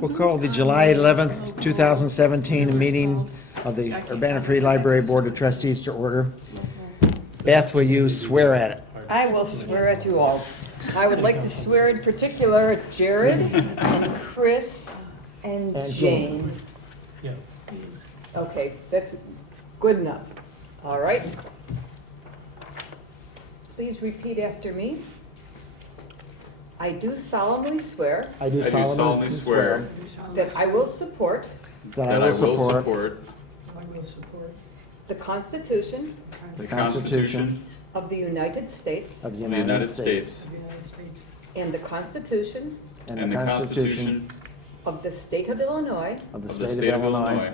We'll call the July 11th, 2017 meeting of the Urbana Free Library Board of Trustees to order. Beth, will you swear at it? I will swear at you all. I would like to swear in particular at Jared and Chris and Jane. Yeah. Okay, that's good enough. All right. Please repeat after me. I do solemnly swear I do solemnly swear that I will support that I will support the Constitution the Constitution of the United States of the United States and the Constitution and the Constitution of the State of Illinois, of the State of Illinois,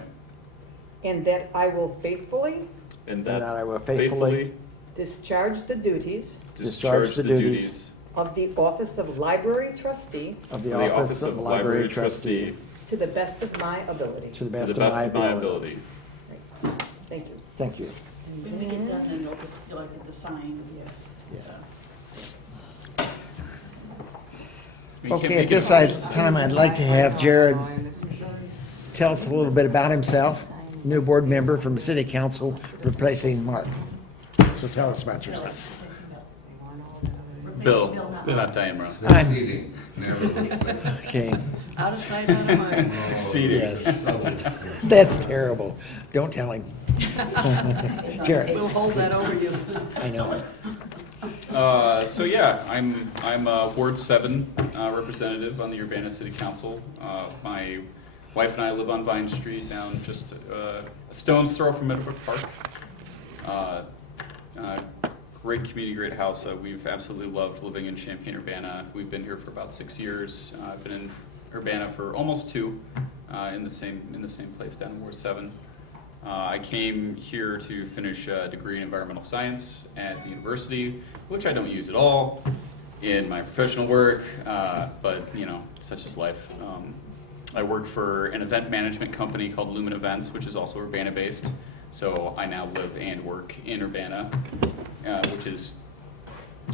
and that I will faithfully and that I will faithfully discharge the duties discharge the duties of the Office of Library Trustee of the Office of Library Trustee to the best of my ability. to the best of my ability. Right. Thank you. Thank you. And when we get done, then you'll get the sign. Yes. Yeah. Okay, at this time, I'd like to have Jared tell us a little bit about himself, new board member from the City Council, replacing Mark. So tell us about yourself. Bill, not Diane I'm- Okay, Out of sight, out of mind. Succeeding. yes. That's terrible. Don't tell him. Jared, We'll hold that over you. I know. So yeah, I'm a Ward 7 representative on the Urbana City Council. My wife and I live on Vine Street, down just a stone's throw from Meadowbrook Park. Great community, great house. We've absolutely loved living in Champaign-Urbana. We've been here for about 6 years. I've been in Urbana for almost 2, in the same place down in Ward 7. I came here to finish a degree in environmental science at the university, which I don't use at all in my professional work, but you know, such is life. I work for an event management company called Lumen Events, which is also Urbana-based. So I now live and work in Urbana, which is,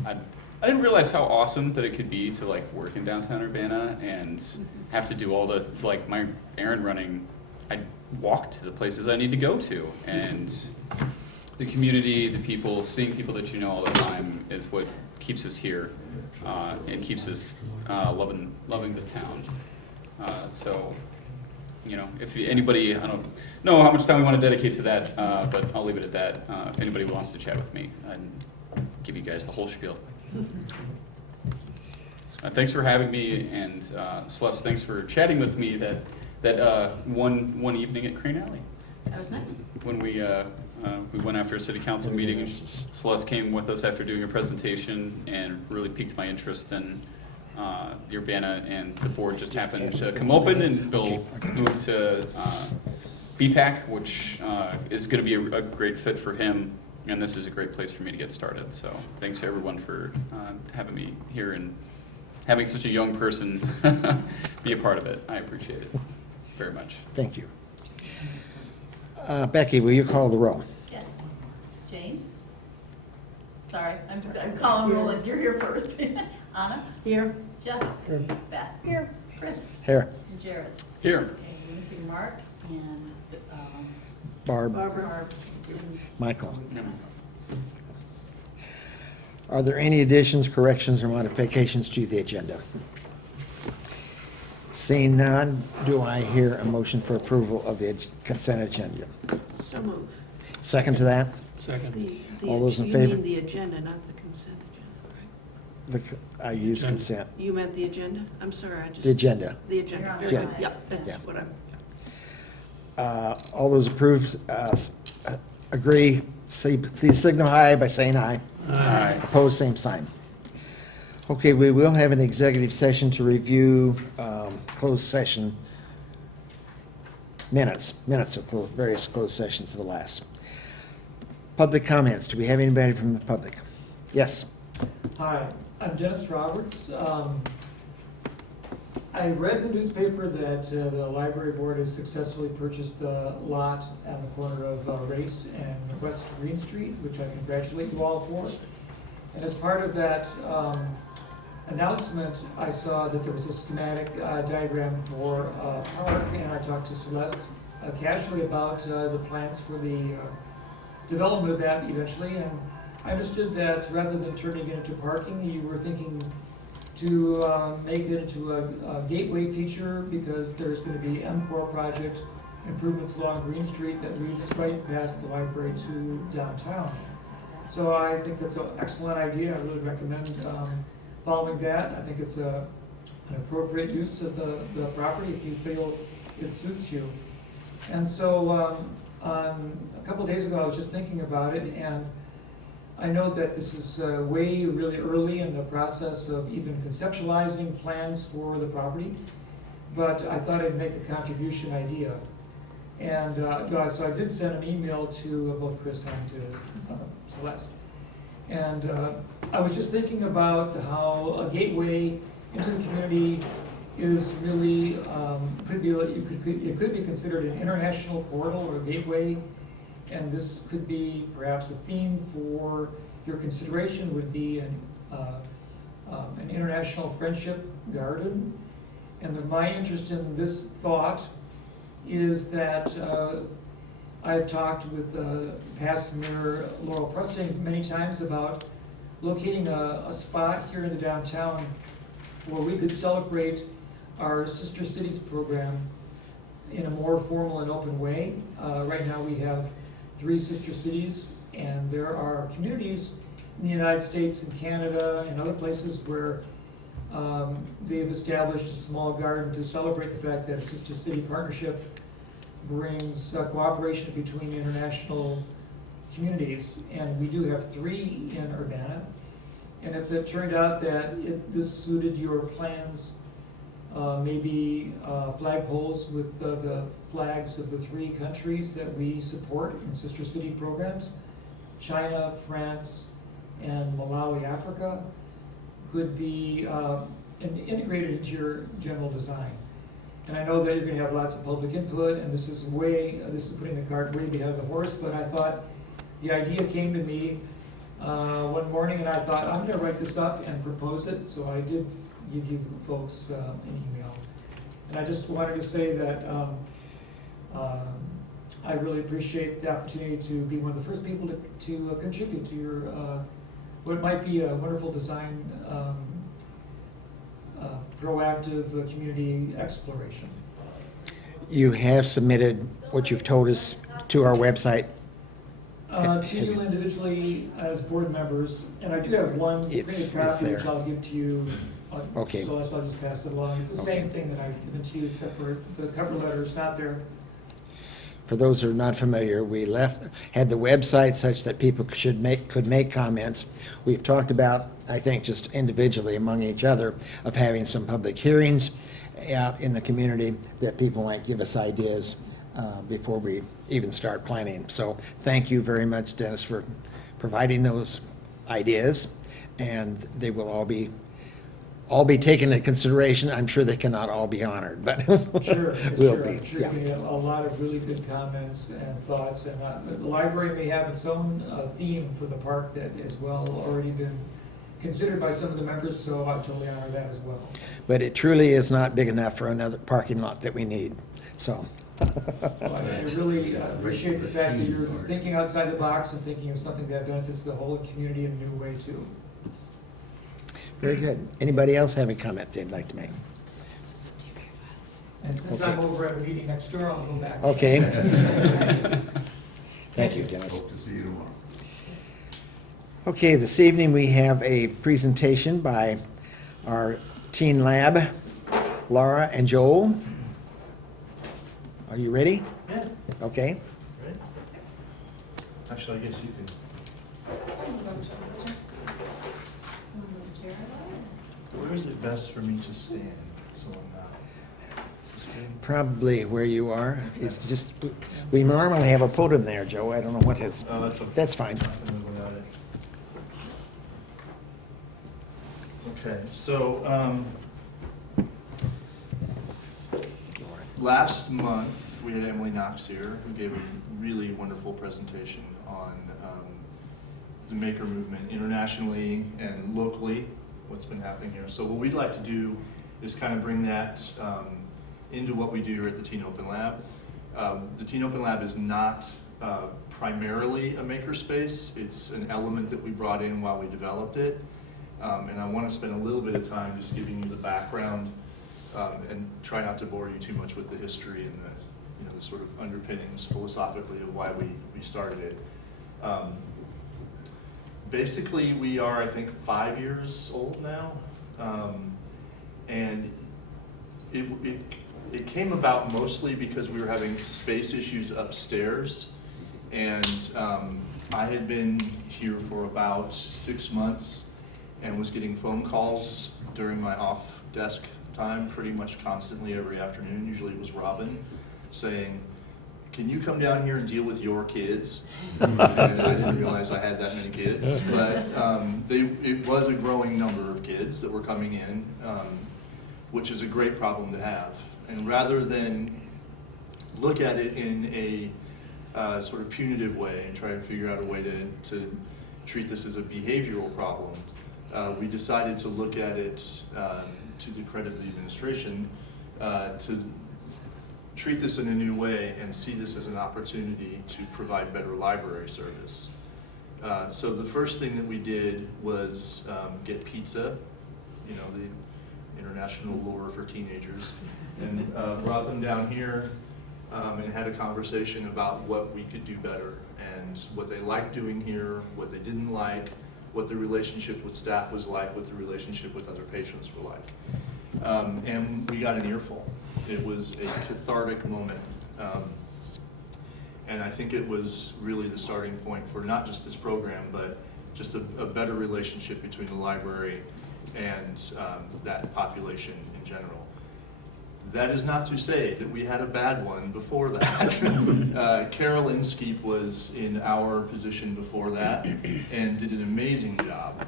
I didn't realize how awesome that it could be to like work in downtown Urbana and have to do all the, like my errand running, I walk to the places I need to go to, and the community, the people, seeing people that you know all the time is what keeps us here, and keeps us loving the town. So, you know, if anybody, I don't know how much time we want to dedicate to that, but I'll leave it at that. If anybody wants to chat with me, and give you guys the whole spiel. Thanks for having me, and Celeste, thanks for chatting with me that one evening at Crane Alley. That was nice. When we went after a city council meeting, and Celeste came with us after doing a presentation and really piqued my interest in the Urbana, and the board just happened to come open, and Bill moved to BPAC, which is going to be a great fit for him, and this is a great place for me to get started. So thanks to everyone for having me here and having such a young person be a part of it. I appreciate it very much. Thank you. Becky, will you call the roll? Yes. Jane? Sorry, I'm calling roll like you're here first. Anna? Here. Jeff? Here. Beth? Here. Chris? Here. And Jared? Here. Okay, we're missing Mark and Barb. Barbara. Michael. Are there any additions, corrections, or modifications to the agenda? Seeing none, do I hear a motion for approval of the consent agenda? So move. Second to that? Second. All those in You favor? mean the agenda, not the consent agenda, right? I use consent. You meant the agenda? I'm sorry, I just. The agenda. The agenda. You're Yeah. on the Yeah, right. that's Yeah. what I'm. All those approved, agree, please signify by saying aye. Aye. Opposed, same sign. Okay, we will have an executive session to review closed session minutes of various closed sessions of the last. Public comments. Do we have anybody from the public? Yes. Hi, I'm Dennis Roberts. I read in the newspaper that the library board has successfully purchased the lot on the corner of Race and West Green Street, which I congratulate you all for. And as part of that, announcement, I saw that there was a schematic diagram for a park, and I talked to Celeste casually about the plans for the development of that eventually, and I understood that rather than turning it into parking, you were thinking to make it into a gateway feature, because there's going to be M4 project improvements along Green Street that leads right past the library to downtown. So I think that's an excellent idea. I really recommend following that. I think it's an appropriate use of the property if you feel it suits you. And so a couple of days ago, I was just thinking about it, and I know that this is way really early in the process of even conceptualizing plans for the property, but I thought I'd make a contribution idea. And so I did send an email to both Chris and to Celeste. And I was just thinking about how a gateway into the community is really, it could be considered an international portal or a gateway. And this could be perhaps a theme for your consideration would be an international friendship garden. And my interest in this thought is that I've talked with past Mayor Laurel Pressing many times about locating a spot here in the downtown where we could celebrate our Sister Cities program in a more formal and open way. Right now we have 3 sister cities, and there are communities in the United States and Canada and other places where they've established a small garden to celebrate the fact that a sister city partnership brings cooperation between international communities. And we do have 3 in Urbana. And if it turned out that this suited your plans, maybe flagpoles with the flags of the 3 countries that we support in sister city programs, China, France, and Malawi, Africa, could be integrated into your general design. And I know that you're going to have lots of public input, and this is putting the cart way behind the horse, but I thought the idea came to me one morning, and I thought, I'm going to write this up and propose it, so I did give you folks an email. And I just wanted to say that I really appreciate the opportunity to be one of the first people to contribute to your what might be a wonderful design proactive community exploration. You have submitted what you've told us to our website. To you individually as board members, and I do have one printed copy which I'll give to you. Okay. So I'll just pass it along. It's the same thing that I've given to you, except for the cover letter is not there. For those who are not familiar, we had the website such that people could make comments. We've talked about, I think, just individually among each other, of having some public hearings out in the community that people might give us ideas before we even start planning. So thank you very much, Dennis, for providing those ideas, and they will all be taken into consideration. I'm sure they cannot all be honored, but Sure, will sure. be. I'm sure Yeah. you get a lot of really good comments and thoughts, and the library may have its own theme for the park that is well already been considered by some of the members, so I totally honor that as well. But it truly is not big enough for another parking lot that we need, so. Well, I really appreciate the fact that you're thinking outside the box and thinking of something that benefits the whole community in a new way too. Very good. Anybody else have a comment they'd like to make? And since Okay. I'm over at the meeting next door, I'll go back. Okay. Thank you, Dennis. Hope to see you tomorrow. Okay, this evening we have a presentation by our Teen Lab, Laura and Joel. Are you ready? Yeah. Okay. Right? Actually, I guess you can. Where is it best for me to stand? So I'm not. Is this good? Probably where you are. It's just, we normally have a podium there, Joe. I don't know what it's. Oh, that's okay. That's fine. I can live without it. Okay, so last month we had Emily Knox here, who gave a really wonderful presentation on the maker movement internationally and locally what's been happening here. So what we'd like to do is kind of bring that into what we do here at the Teen Open Lab. The Teen Open Lab is not primarily a makerspace. It's an element that we brought in while we developed it. And I want to spend a little bit of time just giving you the background and try not to bore you too much with the history and the sort of underpinnings philosophically of why we started it. Basically, we are, I think, 5 years old now, and it came about mostly because we were having space issues upstairs, and I had been here for about 6 months and was getting phone calls during my off-desk time pretty much constantly every afternoon. Usually it was Robin saying, "Can you come down here and deal with your kids?" And I didn't realize I had that many kids, but it was a growing number of kids that were coming in, which is a great problem to have. And rather than look at it in a sort of punitive way and try to figure out a way to treat this as a behavioral problem, we decided to look at it, to the credit of the administration, to treat this in a new way and see this as an opportunity to provide better library service. So the first thing that we did was get pizza, the international lure for teenagers, and brought them down here and had a conversation about what we could do better and what they liked doing here, what they didn't like, what the relationship with staff was like, what the relationship with other patrons were like. And we got an earful. It was a cathartic moment. And I think it was really the starting point for not just this program, but just a better relationship between the library and that population in general. That is not to say that we had a bad one before that. Carol Inskeep was in our position before that and did an amazing job,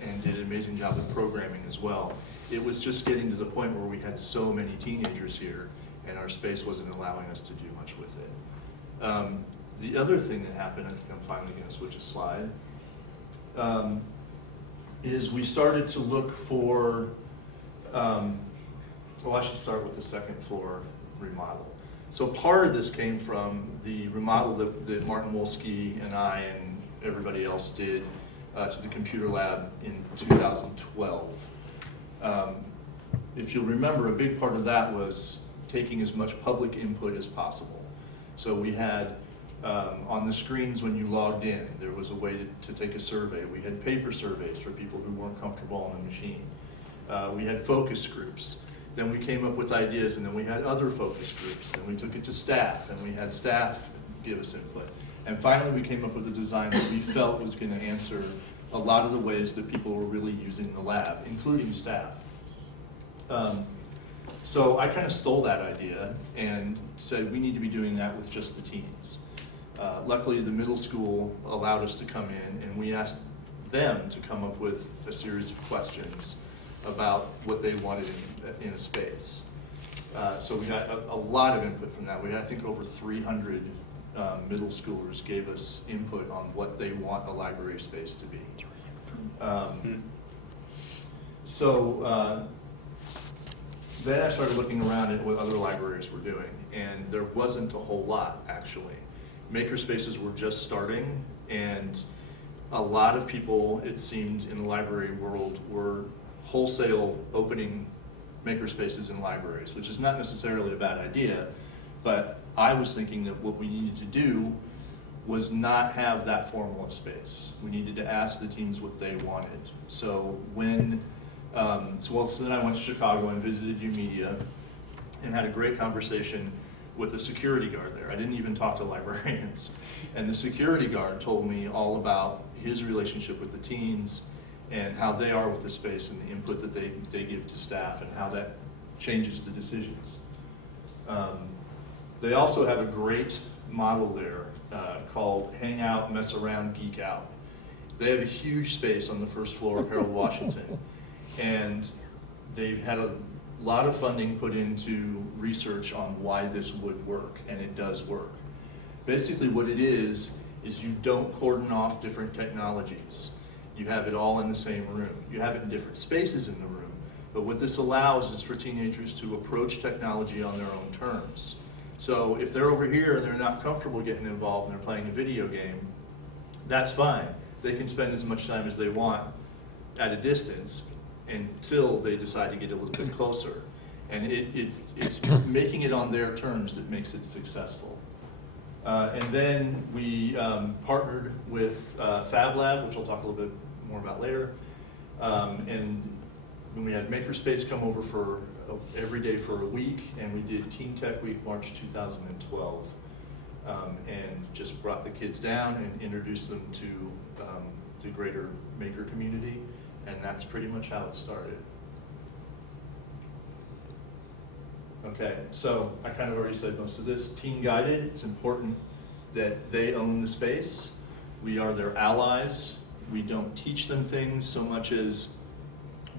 and did an amazing job of programming as well. It was just getting to the point where we had so many teenagers here and our space wasn't allowing us to do much with it. The other thing that happened, I think I'm finally going to switch a slide, is we started to look for, well, I should start with the second floor remodel. So part of this came from the remodel that Martin Wolski and I and everybody else did to the computer lab in 2012. If you'll remember, a big part of that was taking as much public input as possible. So we had, on the screens when you logged in, there was a way to take a survey. We had paper surveys for people who weren't comfortable on the machine. We had focus groups. Then we came up with ideas, and then we had other focus groups. Then we took it to staff, and we had staff give us input. And finally, we came up with a design that we felt was going to answer a lot of the ways that people were really using the lab, including staff. So I kind of stole that idea and said we need to be doing that with just the teens. Luckily, the middle school allowed us to come in, and we asked them to come up with a series of questions about what they wanted in a space. So we got a lot of input from that. We had, I think, over 300 middle schoolers gave us input on what they want a library space to be. Then I started looking around at what other libraries were doing, and there wasn't a whole lot, actually. Makerspaces were just starting, and a lot of people, it seemed, in the library world were wholesale opening makerspaces in libraries, which is not necessarily a bad idea, but I was thinking that what we needed to do was not have that formal space. We needed to ask the teams what they wanted. So when, so then I went to Chicago and visited UMedia and had a great conversation with a security guard there. I didn't even talk to librarians. And the security guard told me all about his relationship with the teens and how they are with the space and the input that they give to staff and how that changes the decisions. They also have a great model there called Hang Out, Mess Around, Geek Out. They have a huge space on the first floor of Harold Washington, and they've had a lot of funding put into research on why this would work, and it does work. Basically what it is you don't cordon off different technologies. You have it all in the same room. You have it in different spaces in the room. But what this allows is for teenagers to approach technology on their own terms. So if they're over here and they're not comfortable getting involved and they're playing a video game, that's fine. They can spend as much time as they want at a distance until they decide to get a little bit closer. And it's making it on their terms that makes it successful. And then we partnered with Fab Lab, which I'll talk a little bit more about later. And when we had Makerspace come over for every day for a week, and we did Teen Tech Week March 2012, and just brought the kids down and introduced them to the greater maker community, and that's pretty much how it started. Okay, so I kind of already said most of this. Teen guided, it's important that they own the space. We are their allies. We don't teach them things so much as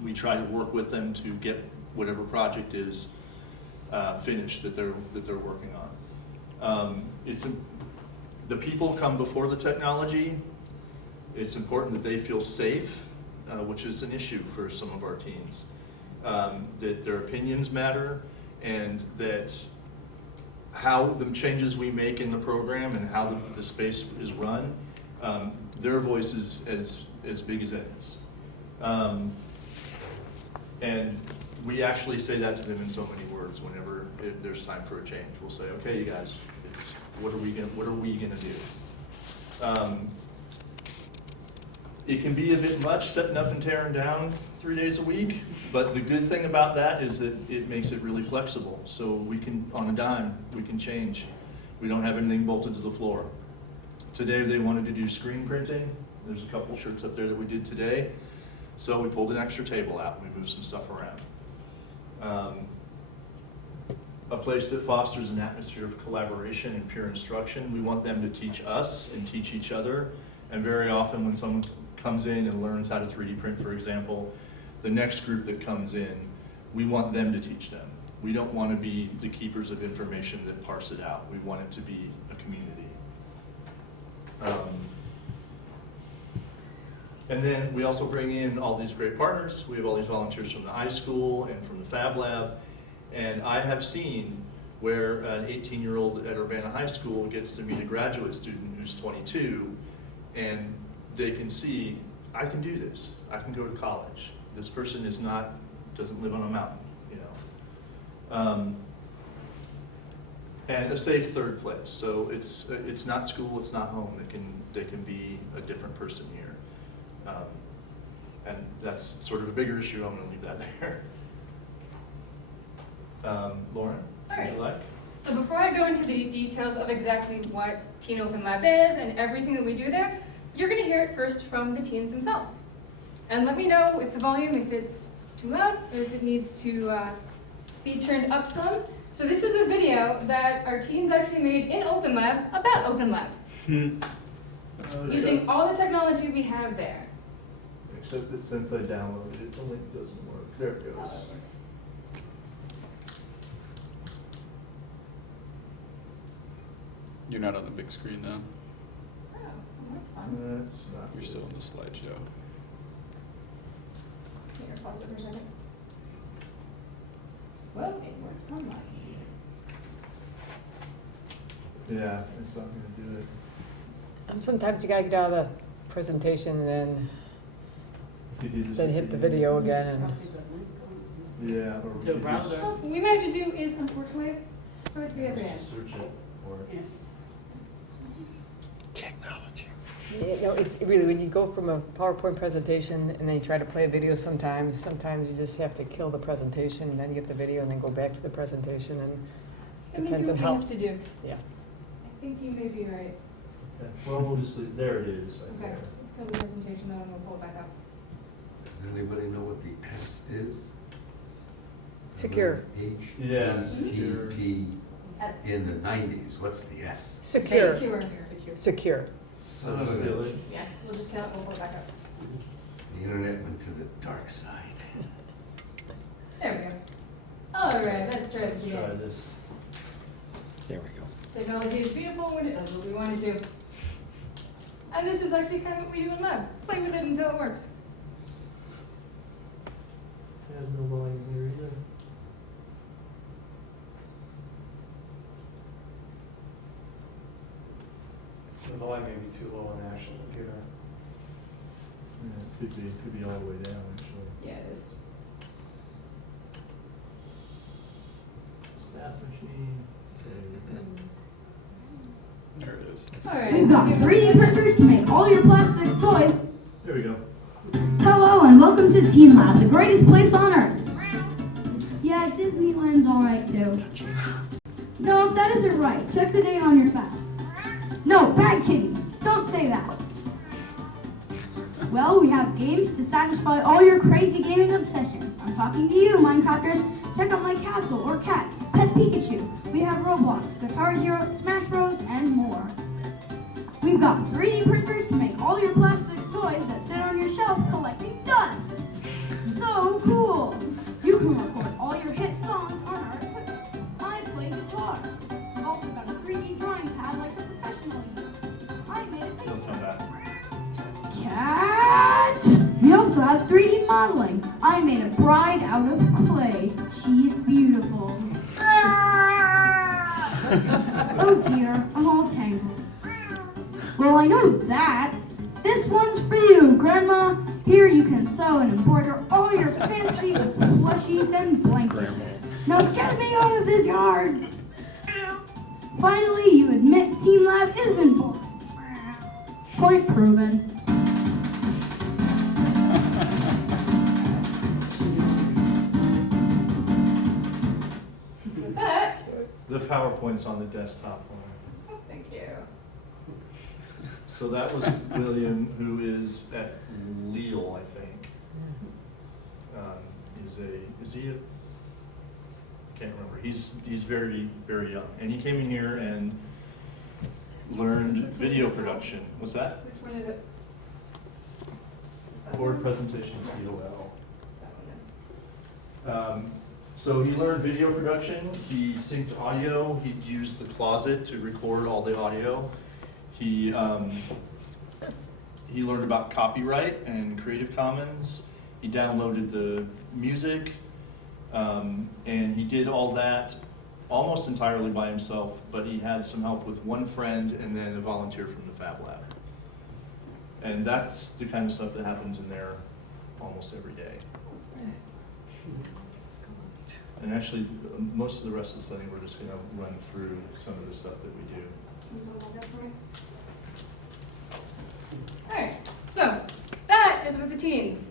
we try to work with them to get whatever project is finished that they're working on. The people come before the technology. It's important that they feel safe, which is an issue for some of our teens. That their opinions matter, and that how the changes we make in the program and how the space is run, their voice is as big as theirs. And we actually say that to them in so many words whenever there's time for a change. We'll say, okay, you guys, what are we gonna do? It can be a bit much setting up and tearing down 3 days a week, but the good thing about that is that it makes it really flexible. So we can, on a dime, we can change. We don't have anything bolted to the floor. Today they wanted to do screen printing. There's a couple shirts up there that we did today. So we pulled an extra table out and we moved some stuff around. A place that fosters an atmosphere of collaboration and peer instruction. We want them to teach us and teach each other. And very often when someone comes in and learns how to 3D print, for example, the next group that comes in, we want them to teach them. We don't want to be the keepers of information that parse it out. We want it to be a community. And then we also bring in all these great partners. We have all these volunteers from the high school and from the Fab Lab. And I have seen where an 18-year-old at Urbana High School gets to meet a graduate student who's 22, and they can see, I can do this. I can go to college. This person doesn't live on a mountain, you know. And a safe third place. So it's not school, it's not home. They can be a different person here. And that's sort of a bigger issue. I'm going to leave that there. Lauren, would you like? So before I go into the details of exactly what Teen Open Lab is and everything that we do there, you're going to hear it first from the teens themselves. And let me know with the volume if it's too loud or if it needs to be turned up some. So this is a video that our teens actually made in Open Lab about Open Lab. Using all the technology we have there. Except that since I downloaded it, the link doesn't work. There it goes. You're not on the big screen now. Oh, well, that's fun. That's not. You're still on the slideshow. Here, pause it for a second. Well, it worked on mine. Yeah, it's not going to do it. Sometimes you gotta get out of the presentation and If you do then hit the video again and. Yeah, or The we could browser. just What we might have to do is, unfortunately, throw it to the other end. search it or. Technology. Yeah, no, it's really, when you go from a PowerPoint presentation and then you try to play a video sometimes you just have to kill the presentation and then get the video and then go back to the presentation and That may be depends what on we how. have to do. Yeah. I think you may be right. Okay. Well, we'll just leave, there it is, right Okay, there. let's go to the presentation though and we'll pull it back up. Does anybody know what the S is? Secure. Yeah, HTTP S. in the 90s. What's the S? Secure. Secure. Secure. So That's good. good. Yeah, we'll just kill it, we'll pull it back up. The internet went to the dark side. There we go. All right, let's try this Let's try again. this. There we go. Technology is beautiful when it does what we want it to. And this is actually kind of what we do in lab. Play with it until it works. There's no volume here either. The volume may be too low on the actual computer. Yeah, it could be all the way down, actually. Yeah, it is. Staff machine. Okay. There it is. All right. We've got 3D printers to make all your plastic toys. There we go. Hello and welcome to Teen Lab, the greatest place on earth. Yeah, Disneyland's alright too. No, that isn't right. Check the date on your fax. No, bad kitty. Don't say that. Well, we have games to satisfy all your crazy gaming obsessions. I'm talking to you, Minecrafters. Check out my castle or cats, Pet Pikachu. We have Roblox, Guitar Hero, Smash Bros, and more. We've got 3D printers to make all your plastic toys that sit on your shelf collecting dust. So cool! You can record all your hit songs on our equipment. I play guitar. We've also got a 3D drawing pad like the professional use. I made a Don't picture. come back. Cat! We also have 3D modeling. I made a bride out of clay. She's beautiful. Oh dear, I'm all tangled. Well, I know that. This one's for you, Grandma. Here you can sew and embroider all your fancy plushies and blankets. Now get me out of this yard. Finally, you admit Team Lab isn't boring. Point proven. So that. The PowerPoint's on the desktop one. Oh, thank you. So that was William, who is at Lille, I think. Is he a, can't remember. He's very, very young. And he came in here and learned video production. What's that? Which one is it? Board presentation, COL. That one So he learned video production. He synced audio. He used the closet to record all the audio. He learned about copyright and Creative Commons. He downloaded the music, and he did all that almost entirely by himself, but he had some help with one friend and then a volunteer from the Fab Lab. And that's the kind of stuff that happens in there almost every day. And actually, most of the rest of the study, we're just going to run through some of the stuff that we do. Can you hold that for me? Alright, so that is what the teens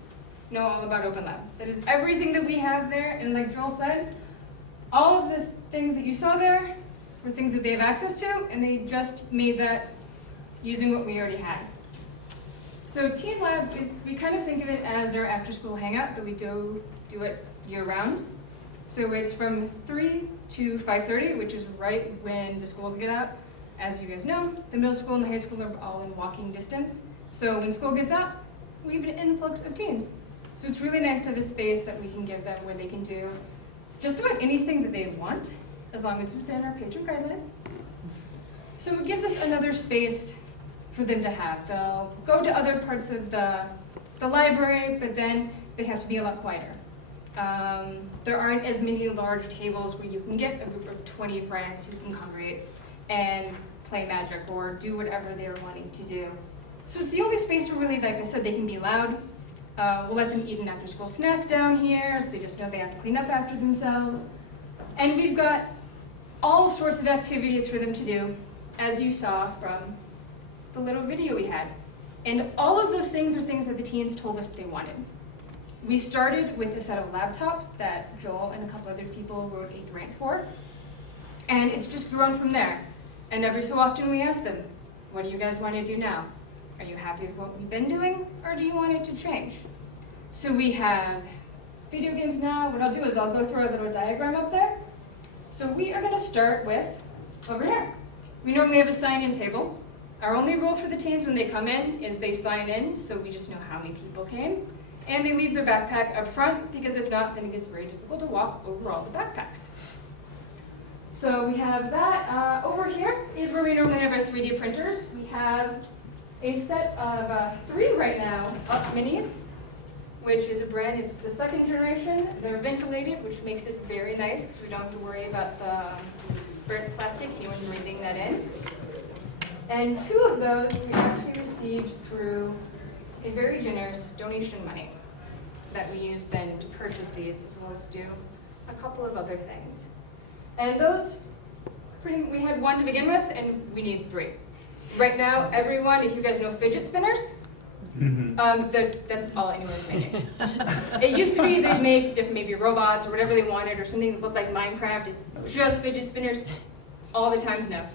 know all about Open Lab. That is everything that we have there, and like Joel said, all of the things that you saw there were things that they have access to, and they just made that using what we already had. So Teen Lab is, we kind of think of it as our after-school hangout that we do it year-round. So it's from 3 to 5:30, which is right when the schools get out. As you guys know, the middle school and the high school are all in walking distance. So when school gets out, we have an influx of teens. So it's really nice to have a space that we can give them where they can do just about anything that they want, as long as it's within our patron guidelines. So it gives us another space for them to have. They'll go to other parts of the library, but then they have to be a lot quieter. There aren't as many large tables where you can get a group of 20 friends who can congregate and play Magic or do whatever they're wanting to do. So it's the only space where really, like I said, they can be loud. We'll let them eat an after-school snack down here, so they just know they have to clean up after themselves. And we've got all sorts of activities for them to do, as you saw from the little video we had. And all of those things are things that the teens told us they wanted. We started with a set of laptops that Joel and a couple other people wrote a grant for, and it's just grown from there. And every so often we ask them, what do you guys want to do now? Are you happy with what we've been doing, or do you want it to change? So we have video games now. What I'll do is I'll go through a little diagram up there. So we are going to start with over here. We normally have a sign-in table. Our only rule for the teens when they come in is they sign in, so we just know how many people came. And they leave their backpack up front, because if not, then it gets very difficult to walk over all the backpacks. So we have that. Over here is where we normally have our 3D printers. We have a set of 3 right now Up Minis, which is a brand, it's the 2nd generation. They're ventilated, which makes it very nice because we don't have to worry about the burnt plastic, anyone breathing that in. And 2 of those we actually received through a very generous donation money that we use then to purchase these, as well as do a couple of other things. And those, we had 1 to begin with, and we need 3. Right now, everyone, if you guys know fidget spinners, that's all anyone's making. It used to be they'd make different, maybe robots or whatever they wanted, or something that looked like Minecraft. It's just fidget spinners all the times now.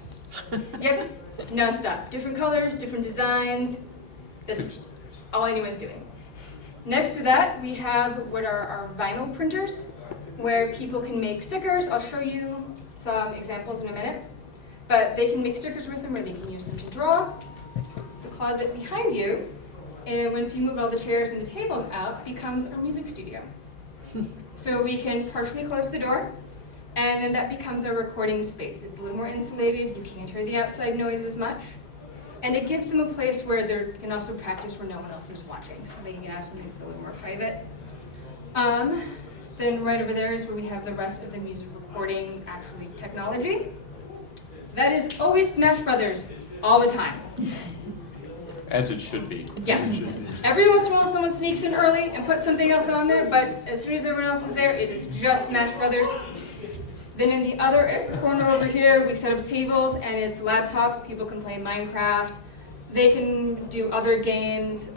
Yep, nonstop. Different colors, different designs. That's all anyone's doing. Next to that, we have what are our vinyl printers, where people can make stickers. I'll show you some examples in a minute. But they can make stickers with them, or they can use them to draw. The closet behind you, and once you move all the chairs and the tables out, becomes our music studio. So we can partially close the door, and then that becomes our recording space. It's a little more insulated, you can't hear the outside noise as much, and it gives them a place where they can also practice where no one else is watching, so they can have something that's a little more private. Then right over there is where we have the rest of the music recording, actually, technology. That is always Smash Brothers, all the time. As it should be. Yes. Every once in a while someone sneaks in early and puts something else on there, but as soon as everyone else is there, it is just Smash Brothers. Then in the other corner over here, we set up tables, and it's laptops. People can play Minecraft. They can do other games,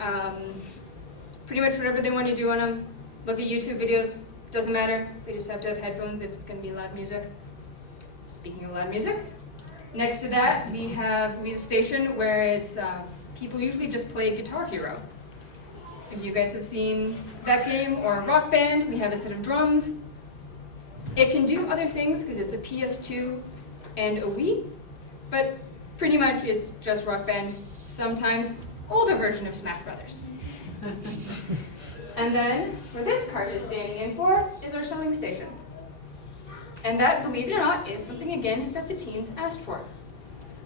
pretty much whatever they want to do on them. Look at YouTube videos, doesn't matter. They just have to have headphones if it's going to be loud music. Speaking of loud music, next to that, we have a station where it's people usually just play Guitar Hero. If you guys have seen that game, or Rock Band, we have a set of drums. It can do other things because it's a PS2 and a Wii, but pretty much it's just Rock Band, sometimes older version of Smash Brothers. And then, what this cart is standing in for is our sewing station. And that, believe it or not, is something, again, that the teens asked for.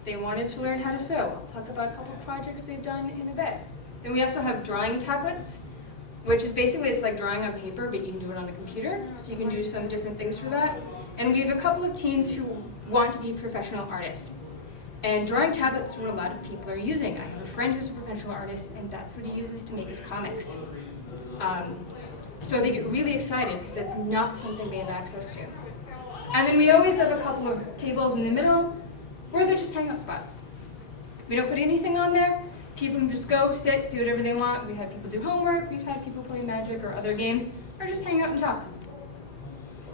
They wanted to learn how to sew. I'll talk about a couple of projects they've done in a bit. Then we also have drawing tablets, which is basically, it's like drawing on paper, but you can do it on a computer, so you can do some different things for that. And we have a couple of teens who want to be professional artists. And drawing tablets are what a lot of people are using. I have a friend who's a professional artist, and that's what he uses to make his comics. So they get really excited, because that's not something they have access to. And then we always have a couple of tables in the middle, where they're just hangout spots. We don't put anything on there. People can just go, sit, do whatever they want. We've had people do homework, we've had people play Magic or other games, or just hang out and talk.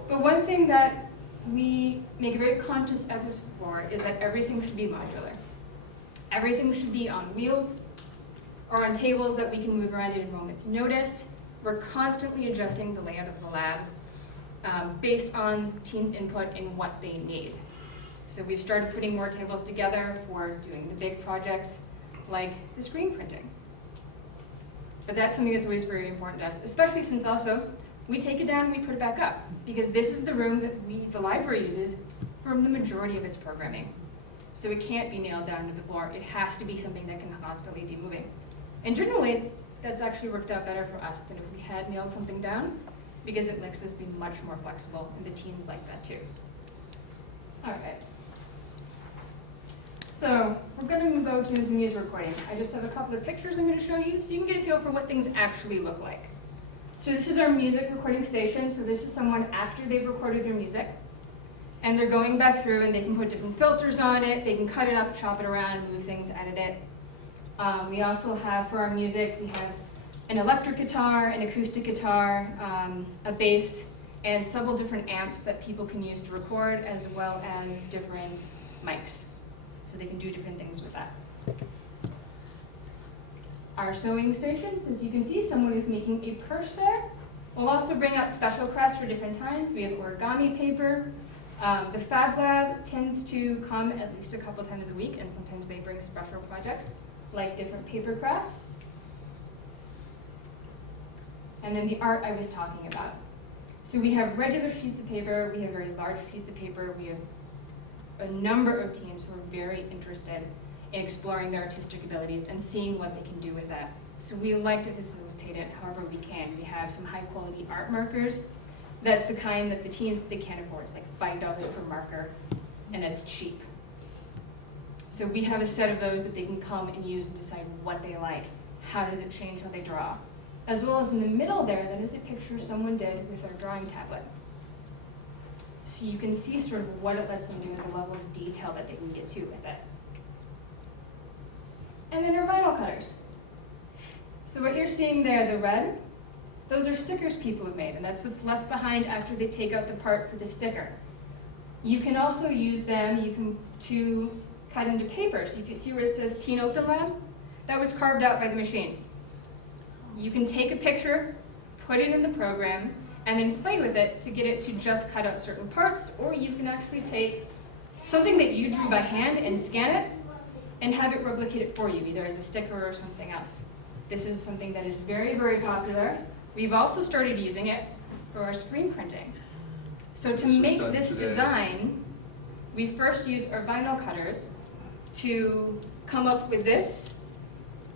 But one thing that we make a very conscious emphasis for is that everything should be modular. Everything should be on wheels or on tables that we can move around at a moment's notice. We're constantly adjusting the layout of the lab based on teens' input and what they need. So we've started putting more tables together for doing the big projects like the screen printing. But that's something that's always very important to us, especially since also we take it down and we put it back up, because this is the room that the library uses for the majority of its programming. So it can't be nailed down to the floor. It has to be something that can constantly be moving. And generally, that's actually worked out better for us than if we had nailed something down, because it lets us be much more flexible, and the teens like that too. All right. So we're going to go to the music recording. I just have a couple of pictures I'm going to show you so you can get a feel for what things actually look like. So this is our music recording station. So this is someone after they've recorded their music. And they're going back through, and they can put different filters on it. They can cut it up, chop it around, move things, edit it. We also have, for our music, we have an electric guitar, an acoustic guitar, a bass, and several different amps that people can use to record, as well as different mics. So they can do different things with that. Our sewing stations, as you can see, someone is making a purse there. We'll also bring out special crafts for different times. We have origami paper. The Fab Lab tends to come at least a couple times a week, and sometimes they bring special projects, like different paper crafts. And then the art I was talking about. So we have regular sheets of paper, we have very large sheets of paper, we have a number of teams who are very interested and exploring their artistic abilities and seeing what they can do with that. So we like to facilitate it however we can. We have some high quality art markers. That's the kind that the teens, they can't afford. It's like $5 per marker, and it's cheap. So we have a set of those that they can come and use and decide what they like. How does it change how they draw? As well as in the middle there, that is a picture someone did with their drawing tablet. So you can see sort of what it lets them do and the level of detail that they can get to with it. And then our vinyl cutters. So what you're seeing there, the red, those are stickers people have made, and that's what's left behind after they take out the part for the sticker. You can also use them to cut into paper. So you can see where it says Teen Open Lab. That was carved out by the machine. You can take a picture, put it in the program, and then play with it to get it to just cut out certain parts, or you can actually take something that you drew by hand and scan it and have it replicate it for you, either as a sticker or something else. This is something that is very, very popular. We've also started using it for our screen printing. So to make this design, we first used our vinyl cutters to come up with this,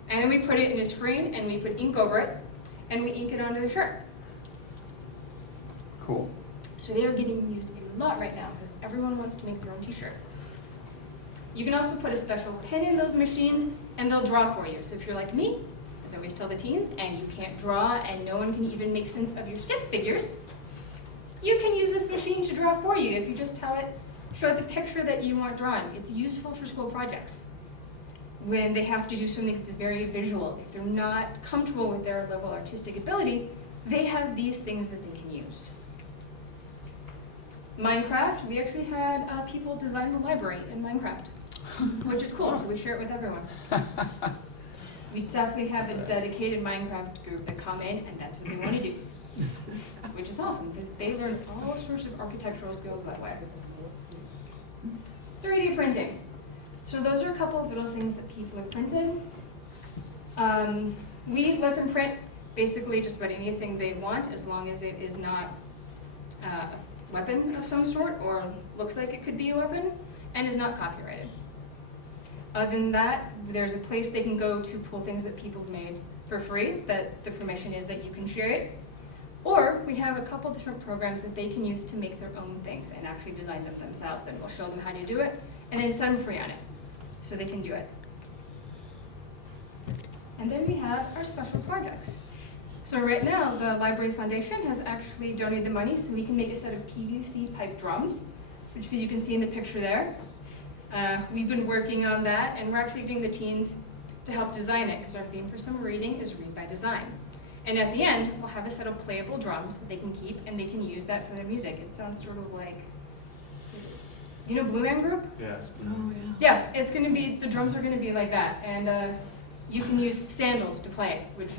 and then we put it in a screen and we put ink over it, and we ink it onto the shirt. Cool. So they are getting used a lot right now because everyone wants to make their own t-shirt. You can also put a special pin in those machines and they'll draw for you. So if you're like me, as I always tell the teens, and you can't draw and no one can even make sense of your stick figures, you can use this machine to draw for you if you just tell it, show it the picture that you want drawn. It's useful for school projects when they have to do something that's very visual. If they're not comfortable with their level of artistic ability, they have these things that they can use. Minecraft, we actually had people design the library in Minecraft, which is cool, so we share it with everyone. We definitely have a dedicated Minecraft group that come in and that's what they want to do, which is awesome because they learn all sorts of architectural skills that way. 3D printing. So those are a couple of little things that people have printed. We let them print basically just about anything they want as long as it is not a weapon of some sort or looks like it could be a weapon and is not copyrighted. Other than that, there's a place they can go to pull things that people have made for free, that the permission is that you can share it. Or we have a couple different programs that they can use to make their own things and actually design them themselves, and we'll show them how to do it and then set them free on it so they can do it. And then we have our special projects. So right now, the Library Foundation has actually donated the money so we can make a set of PVC pipe drums, which you can see in the picture there. We've been working on that, and we're actually getting the teens to help design it, because our theme for summer reading is Read by Design. And at the end, we'll have a set of playable drums that they can keep, and they can use that for their music. It sounds sort of like, you know Blue Man Group? Yeah, it's Oh, yeah. Yeah, it's going to be, the drums are going to be like that, and you can use sandals to play, which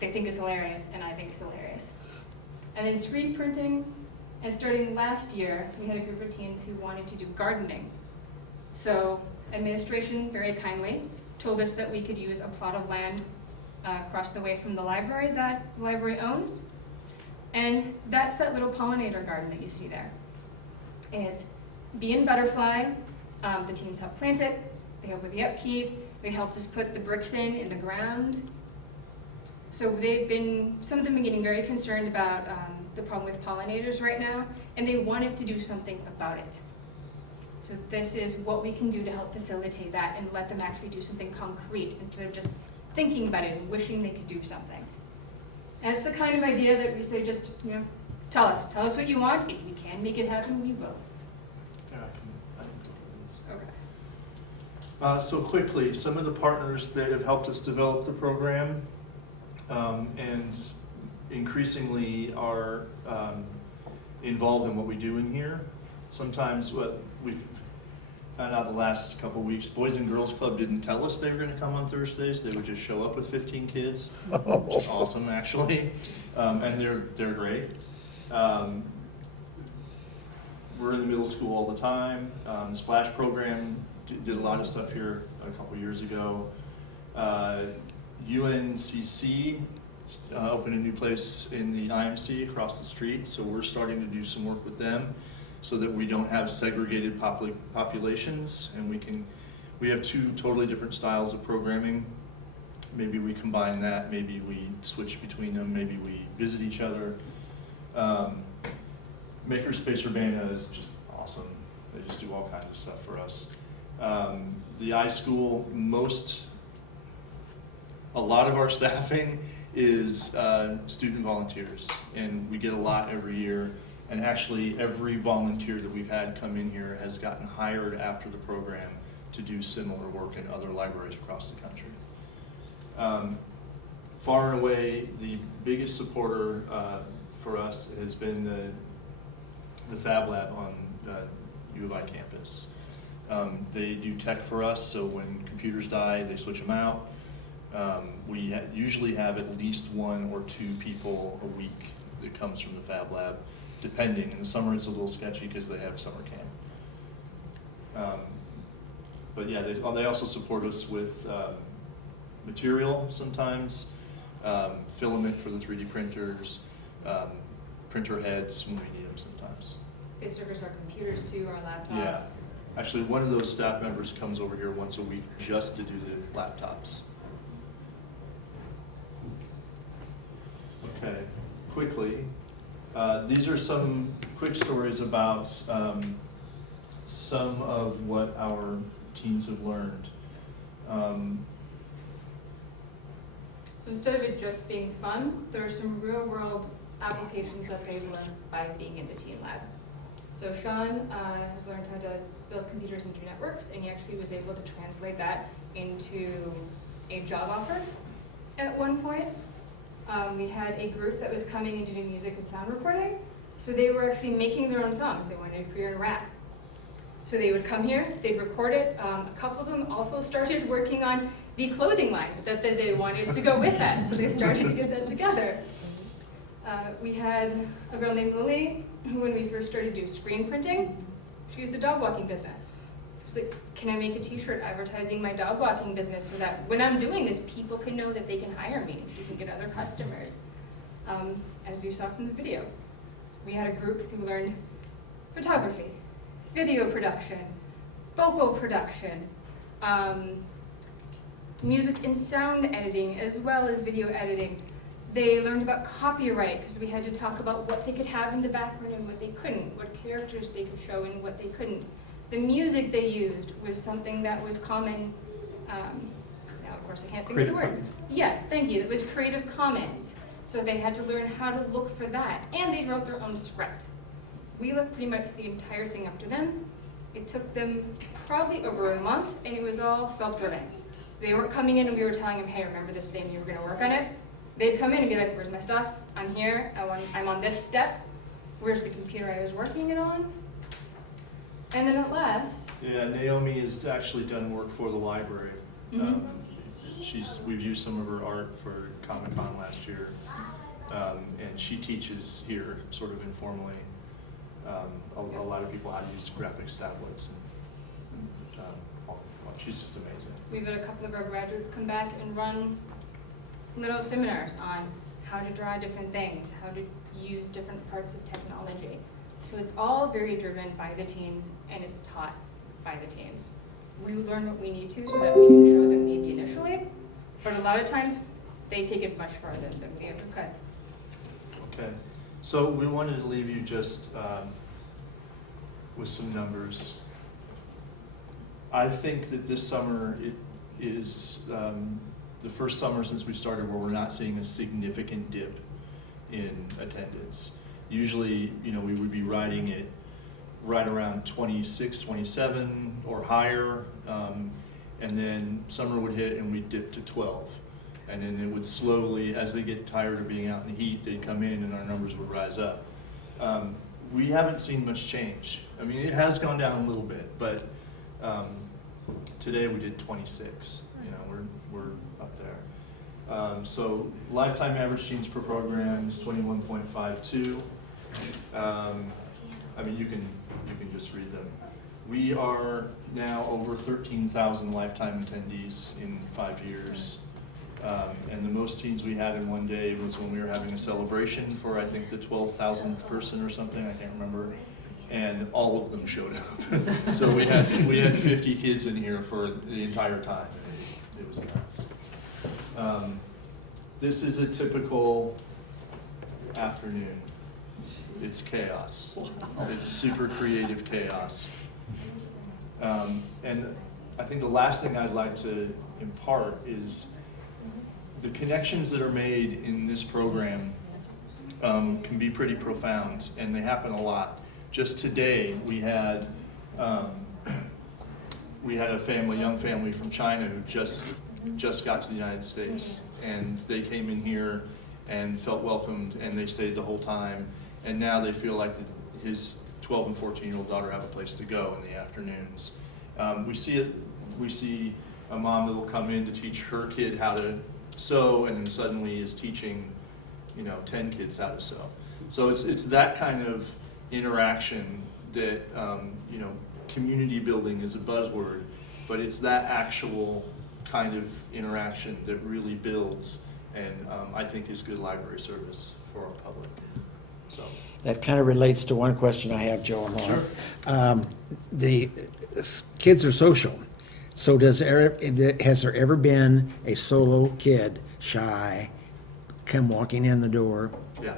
they think is hilarious, and I think is hilarious. And then screen printing, and starting last year, we had a group of teens who wanted to do gardening. So administration very kindly told us that we could use a plot of land across the way from the library that the library owns. And that's that little pollinator garden that you see there. It's bee and butterfly. The teens help plant it. They help with the upkeep. They helped us put the bricks in the ground. So some of them have been getting very concerned about the problem with pollinators right now, and they wanted to do something about it. So this is what we can do to help facilitate that and let them actually do something concrete instead of just thinking about it and wishing they could do something. And it's the kind of idea that we say just, tell us what you want. If we can make it happen, we will. Yeah, I can do this. Okay. So quickly, some of the partners that have helped us develop the program and increasingly are involved in what we do in here. Sometimes what we've found out the last couple of weeks, Boys and Girls Club didn't tell us they were going to come on Thursdays. They would just show up with 15 kids, which is awesome actually, and they're great. We're in the middle school all the time. The Splash program did a lot of stuff here a couple years ago. UNCC opened a new place in the IMC across the street, so we're starting to do some work with them so that we don't have segregated populations, and we can We have two totally different styles of programming. Maybe we combine that, maybe we switch between them, maybe we visit each other. Makerspace Urbana is just awesome. They just do all kinds of stuff for us. The iSchool, a lot of our staffing is student volunteers, and we get a lot every year. And actually, every volunteer that we've had come in here has gotten hired after the program to do similar work in other libraries across the country. Far and away, the biggest supporter for us has been the Fab Lab on U of I campus. They do tech for us, so when computers die, they switch them out. We usually have at least 1 or 2 people a week that comes from the Fab Lab, depending. In the summer it's a little sketchy because they have summer camp. But yeah, they also support us with material sometimes, filament for the 3D printers, printer heads when we need them sometimes. They service our computers too, our laptops. Yeah. Actually, one of those staff members comes over here once a week just to do the laptops. Okay, quickly. These are some quick stories about some of what our teens have learned. So instead of it just being fun, there are some real world applications that they've learned by being in the teen lab. So Sean has learned how to build computers and do networks, and he actually was able to translate that into a job offer at one point. We had a group that was coming in to do music and sound recording, so they were actually making their own songs. They wanted a career in rap. So they would come here, they'd record it. A couple of them also started working on the clothing line that they wanted to go with that, so they started to get that together. We had a girl named Lily, who when we first started to do screen printing, she used a dog walking business. She was like, can I make a t-shirt advertising my dog walking business so that when I'm doing this, people can know that they can hire me, she can get other customers. As you saw from the video, we had a group who learned photography, video production, vocal production, music and sound editing, as well as video editing. They learned about copyright because we had to talk about what they could have in the background and what they couldn't, what characters they could show and what they couldn't. The music they used was something that was common. Now, of course, I can't think of the word. Commons. Yes, thank you. It was Creative Commons. So they had to learn how to look for that, and they wrote their own script. We left pretty much the entire thing up to them. It took them probably over a month, and it was all self-driven. They weren't coming in and we were telling them, hey, remember this thing, you were gonna work on it? They'd come in and be like, where's my stuff? I'm here, I'm on this step. Where's the computer I was working it on? And then at last. Yeah, Naomi has actually done work for the library. Mm-hmm. We've used some of her art for Comic-Con last year. And she teaches here, sort of informally, a lot of people how to use graphics tablets. She's just amazing. We've had a couple of our graduates come back and run little seminars on how to draw different things, how to use different parts of technology. So it's all very driven by the teens, and it's taught by the teens. We learn what we need to so that we can show them need initially, but a lot of times they take it much farther than we ever could. Okay, so we wanted to leave you just with some numbers. I think that this summer it is the first summer since we started where we're not seeing a significant dip in attendance. Usually, you know, we would be riding it right around 26, 27 or higher, and then summer would hit and we'd dip to 12. And then it would slowly, as they get tired of being out in the heat, they'd come in and our numbers would rise up. We haven't seen much change. I mean, it has gone down a little bit, but today we did 26. You know, we're up there. So lifetime average teens per program is 21.52. I mean, you can just read them. We are now over 13,000 lifetime attendees in 5 years. And the most teens we had in one day was when we were having a celebration for, I think, the 12,000th person or something, I can't remember. and all of them showed up. So we had 50 kids in here for the entire time. It was nuts. This is a typical afternoon. It's chaos. It's super creative chaos. And I think the last thing I'd like to impart is the connections that are made in this program can be pretty profound, and they happen a lot. Just today, we had a young family from China who just got to the United States, and they came in here and felt welcomed, and they stayed the whole time, and now they feel like his 12 and 14-year-old daughter have a place to go in the afternoons. We see a mom that will come in to teach her kid how to sew, and then suddenly is teaching 10 kids how to sew. So it's that kind of interaction that, community building is a buzzword, but it's that actual kind of interaction that really builds and I think is good library service for our public. So That kind of relates to one question I have, Joe Amar. Sure. The kids are social. So has there ever been a solo kid, shy, come walking in the door yeah,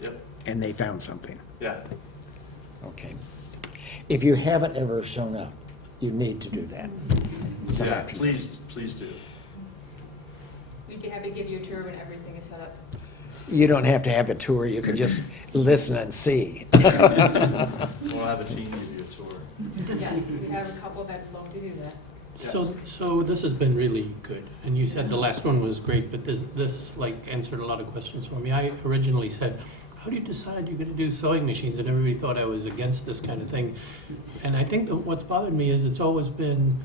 yep, and they found something? yeah. Okay. If you haven't ever shown up, you need to do that. some Yeah, afternoon. please do. We'd be happy to give you a tour when everything is set up. You don't have to have a tour, you can just listen and see. We'll have a team give you a tour. Yes, we have a couple that love to do that. So this has been really good, and you said the last one was great, but this like answered a lot of questions for me. I originally said, how do you decide you're going to do sewing machines? And everybody thought I was against this kind of thing. And I think that what's bothered me is it's always been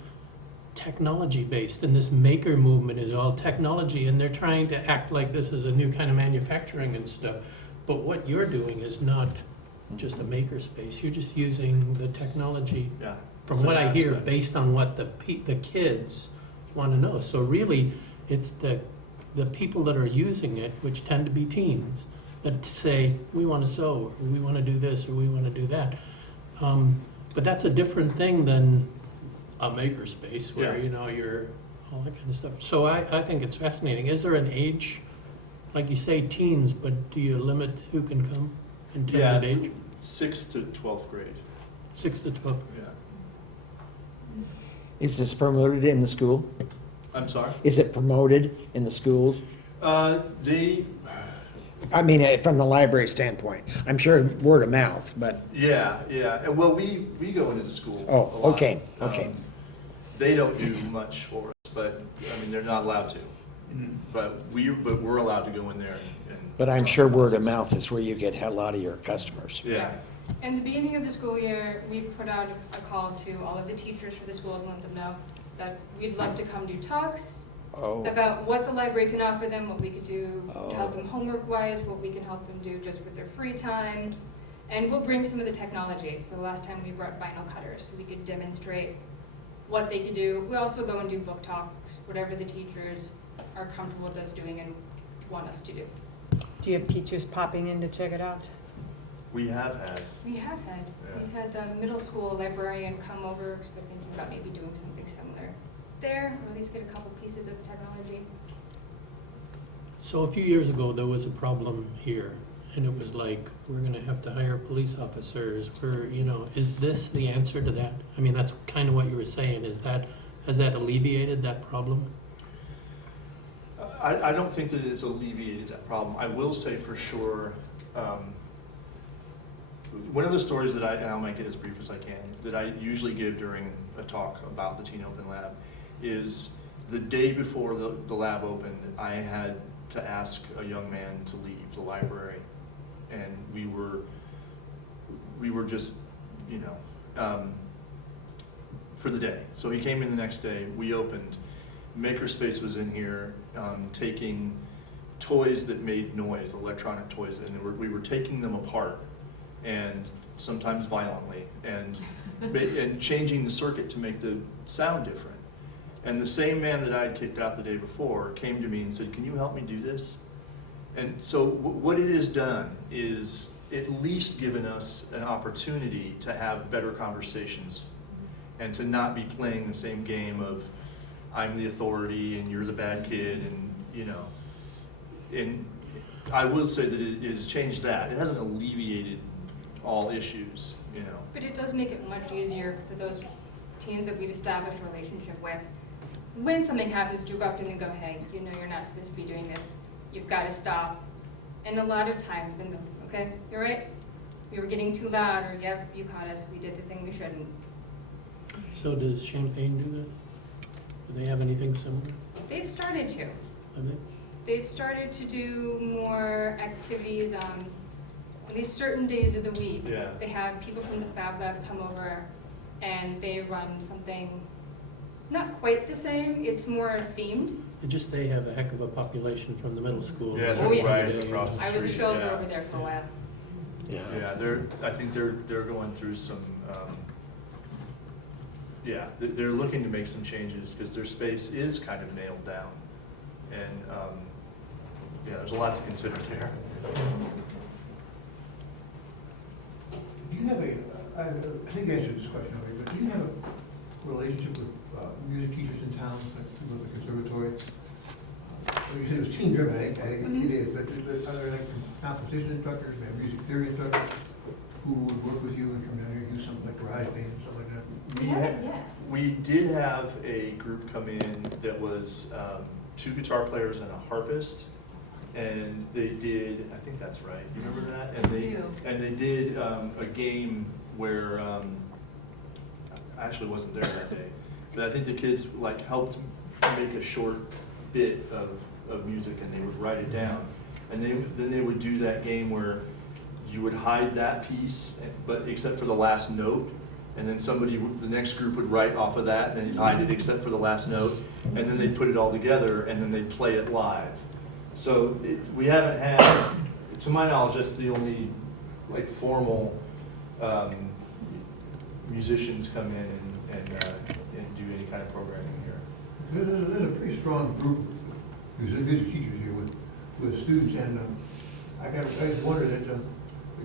technology based, and this maker movement is all technology, and they're trying to act like this is a new kind of manufacturing and stuff. But what you're doing is not just a maker space. You're just using the technology. Yeah. From It's what an I hear, aspect. based on what the kids want to know. So really, it's the people that are using it, which tend to be teens, that say, we want to sew, or we want to do this, or we want to do that. But that's a different thing than a makerspace where, Yeah. you're all that kind of stuff. So I think it's fascinating. Is there an age, like you say teens, but do you limit who can come in terms Yeah, of age? 6th to 12th grade. 6 to 12? Yeah. Is this promoted in the school? I'm sorry? Is it promoted in the schools? They, I mean, from the library standpoint. I'm sure word of mouth, but, yeah. And well, we go into the school. Oh, a lot. okay. They don't do much for us, but, I mean, they're not allowed to. But we're allowed to go in there and. but I'm talk sure about word of it. mouth is where you get a lot of your customers. Yeah. In the beginning of the school year, we put out a call to all of the teachers for the schools and let them know that we'd love to come do talks Oh, about what the library can offer them, what we could do to help Oh. them homework-wise, what we can help them do just with their free time. And we'll bring some of the technology. So last time we brought vinyl cutters, so we could demonstrate what they could do. We also go and do book talks, whatever the teachers are comfortable with us doing and want us to do. Do you have teachers popping in to check it out? We have had. We have had. Yeah. We've had the middle school librarian come over because they're thinking about maybe doing something similar there, or at least get a couple pieces of technology. So a few years ago, there was a problem here, and it was like, we're gonna have to hire police officers, is this the answer to that? I mean, that's kind of what you were saying, has that alleviated that problem? I don't think that it's alleviated that problem. I will say for sure, one of the stories that and I'll make it as brief as I can, that I usually give during a talk about the Teen Open Lab is the day before the lab opened, I had to ask a young man to leave the library. And we were just, for the day. So he came in the next day, we opened. Makerspace was in here taking toys that made noise, electronic toys, and we were taking them apart, and sometimes violently, and changing the circuit to make the sound different. And the same man that I had kicked out the day before came to me and said, "Can you help me do this?" And so what it has done is at least given us an opportunity to have better conversations and to not be playing the same game of I'm the authority and you're the bad kid, and you know. And I will say that it has changed that. It hasn't alleviated all issues, you know. But it does make it much easier for those teens that we've established a relationship with. When something happens, to go up to them and go, hey, you know you're not supposed to be doing this. You've got to stop. And a lot of times, then, okay, you're right. We were getting too loud, or yep, you caught us. We did the thing we shouldn't. So does Champaign do that? Do they have anything similar? They've started to. Have they? They've started to do more activities on at least certain days of the week. Yeah. They have people from the Fab Lab come over and they run something not quite the same, it's more themed. They have a heck of a population from the middle school. Yeah, Oh, yes. right across the I was a street, chauffeur yeah. over there for a while. Yeah, I think they're going through some, they're looking to make some changes because their space is kind of nailed down. And, there's a lot to consider there. Do you have I think I answered this question already, but do you have a relationship with music teachers in town, like people at the conservatory? Well, you said it was team driven, I think it is, but are there like composition instructors, maybe music theory instructors who would work with you and come down here and do something like garage band and stuff like that? We haven't yet. We did have a group come in that was 2 guitar players and a harpist, and they did, I think that's right, you remember that? And they did a game where, I actually wasn't there that day, but I think the kids like helped make a short bit of music and they would write it down. And then they would do that game where you would hide that piece, but except for the last note, and then the next group would write off of that, and then you'd hide it except for the last note, and then they'd put it all together, and then they'd play it live. So we haven't had, to my knowledge, that's the only like formal musicians come in and do any kind of programming here. There's a pretty strong group of music teachers here with students, and I just wonder that the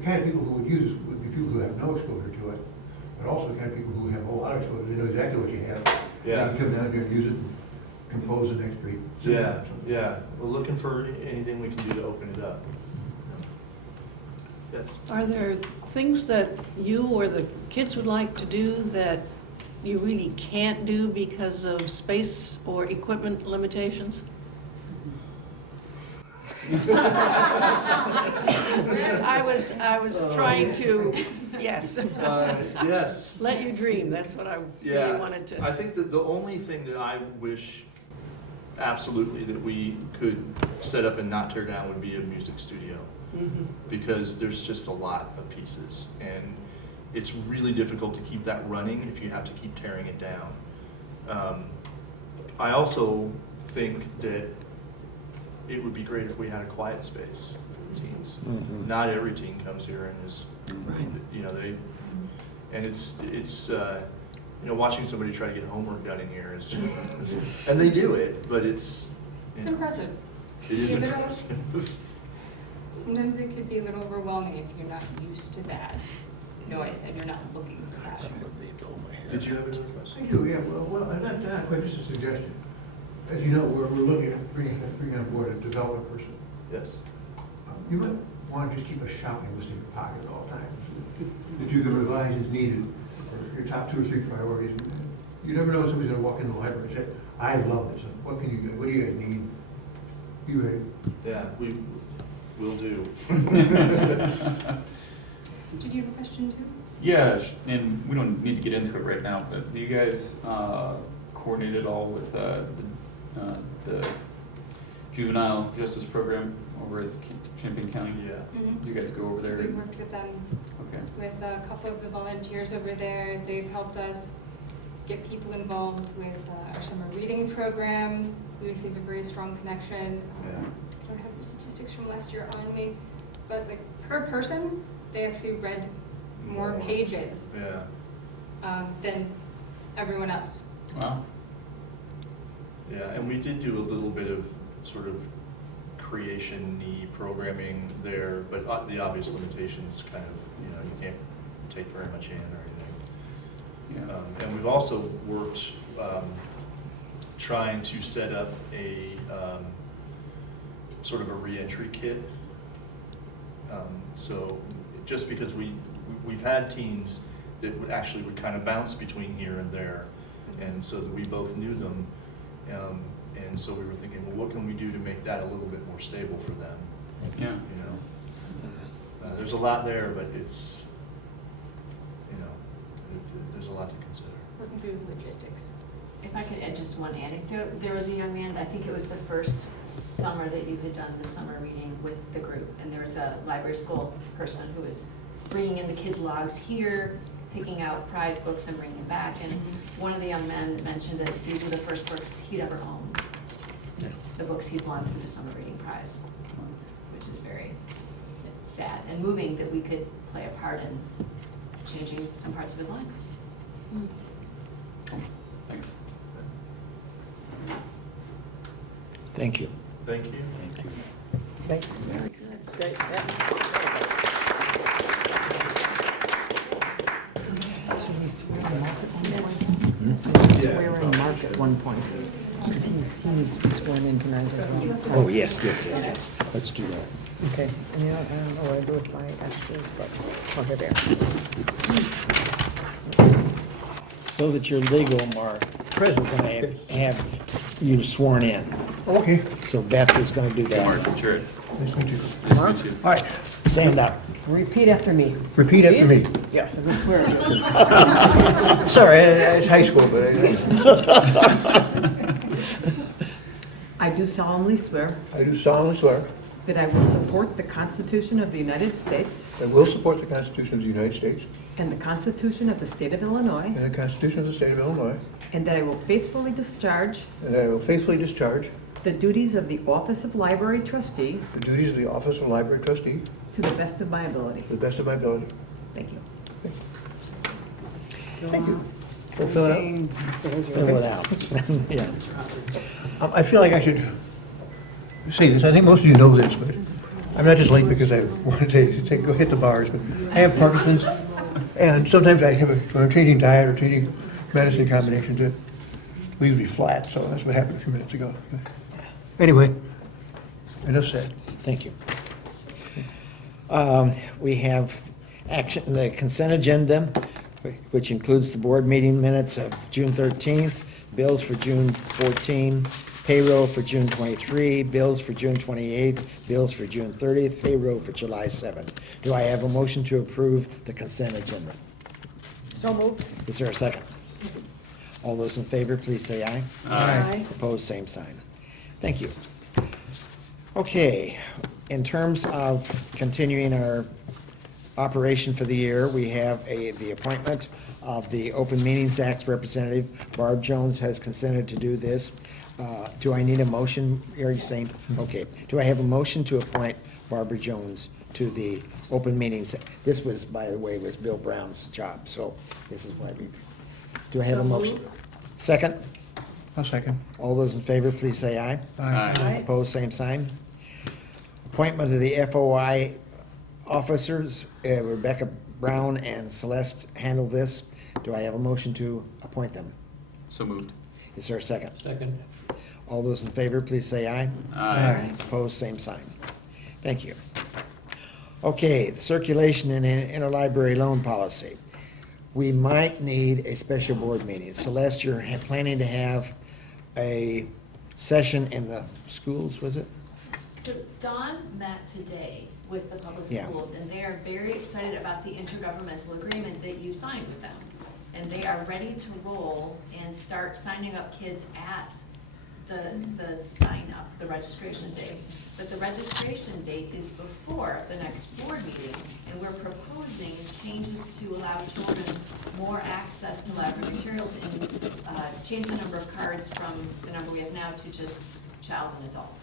kind of people who would use this would be people who have no exposure to it, but also the kind of people who have a whole lot of exposure. They know exactly what you have. Yeah. They can come down here and use it and compose the next beat. Yeah. We're looking for anything we can do to open it up. Yes. Are there things that you or the kids would like to do that you really can't do because of space or equipment limitations? I was trying to, yes. Yes. Let you dream, that's what I really wanted to. I think that the only thing that I wish absolutely that we could set up and not tear down would be a music studio. Mm-hmm. Because there's just a lot of pieces, and it's really difficult to keep that running if you have to keep tearing it down. I also think that it would be great if we had a quiet space for teens. Mm-hmm. Not every teen comes here and is, and it's watching somebody try to get homework done in here is just, and they do it, but it's impressive. It is impressive. Sometimes it could be a little overwhelming if you're not used to that noise and you're not looking for that. Did you have another question? I do, yeah. Well, not quite, just a suggestion. As you know, we're looking at bringing on board a development person. Yes. You might want to just keep a shopping list in your pocket at all times that you can revise as needed, or your top 2 or 3 priorities. You never know when somebody's going to walk in the library and say, I love this. What can you do? What do you guys need? You ready? Yeah, we will do. Did you have a question too? Yeah, and we don't need to get into it right now, but do you guys coordinate at all with the juvenile justice program over at Champaign County? Yeah. Mm-hmm. Do you guys go over there? We worked with them, Okay. with a couple of the volunteers over there. They've helped us get people involved with our summer reading program. We have a very strong connection. Yeah. I don't have the statistics from last year on me, but like per person, they actually read more pages than everyone else. Wow. Yeah, and we did do a little bit of sort of recreation-y programming there, but the obvious limitations kind of, you know, you can't take very much in or anything. And we've also worked trying to set up a sort of a reentry kit. So just because we've had teens that would kind of bounce between here and there, and so that we both knew them, and so we were thinking, well, what can we do to make that a little bit more stable for them? Yeah. You know, there's a lot there, but it's, you know, there's a lot to consider. Working through logistics. If I could add just one anecdote, there was a young man, I think it was the first summer that you had done the summer reading with the group, and there was a library school person who was bringing in the kids' logs here, picking out prize books and bringing them back, and one of the young men mentioned that these were the first books he'd ever owned, the books he'd won through the summer reading prize, which is very sad and moving that we could play a part in changing some parts of his life. Thanks. Thank you. Thank you. Thank you. Thanks. Very good. Great. Should we swear in Mark at one point? Swear in Mark at one point, because he needs to be sworn in tonight as well. Oh, yes. Let's do that. Okay, and you know, I don't know what I do with my extras, but, okay, there. So that you're legal, Mark, we're going to have you sworn in. Okay. So Beth is going to do that. Mark, Jared. Nice to meet you. Nice to meet you. All right, Stand up. Repeat after me. repeat after me. Yes, I will swear. Sorry, it's high school, but I do solemnly swear I do solemnly swear that I will support the Constitution of the United States that I will support the Constitution of the United States and the Constitution of the State of Illinois, and the Constitution of the State of Illinois, and that I will faithfully discharge and that I will faithfully discharge the duties of the Office of Library Trustee the duties of the Office of Library Trustee to the best of my ability. to the best of my ability. Thank you. Thank you. We'll fill it out. Fill it out. Yeah. I feel like I should say this. I think most of you know this, but I'm not just late because I wanted to go hit the bars, but I have Parkinson's, and sometimes when I'm changing diet or changing medicine combinations, it leaves me flat, so that's what happened a few minutes ago. Anyway, enough said. Thank you. We have the consent agenda, which includes the board meeting minutes of June 13th, bills for June 14, payroll for June 23, bills for June 28th, bills for June 30th, payroll for July 7th. Do I have a motion to approve the consent agenda? So moved. Is there a second? All those in favor, please say aye. Aye. Opposed, same sign. Thank you. Okay, in terms of continuing our operation for the year, we have the appointment of the Open Meetings Act representative. Barb Jones has consented to do this. Do I need a motion? Are you saying? Okay. Do I have a motion to appoint Barbara Jones to the Open Meetings? This was, by the way, was Bill Brown's job, so this is why we. Do I have a motion? Second? I'll second. All those in favor, please say aye. Aye. Opposed, same sign. Appointment of the FOI officers, Rebecca Brown and Celeste handle this. Do I have a motion to appoint them? So moved. Is there a second? Second. All those in favor, please say aye. Aye. Opposed, same sign. Thank you. Okay, the circulation and interlibrary loan policy. We might need a special board meeting. Celeste, you're planning to have a session in the schools, was it? So Dawn met today with the public Yeah. schools, and they are very excited about the intergovernmental agreement that you signed with them. And they are ready to roll and start signing up kids at the sign up, the registration date. But the registration date is before the next board meeting, and we're proposing changes to allow children more access to library materials and change the number of cards from the number we have now to just child and adult.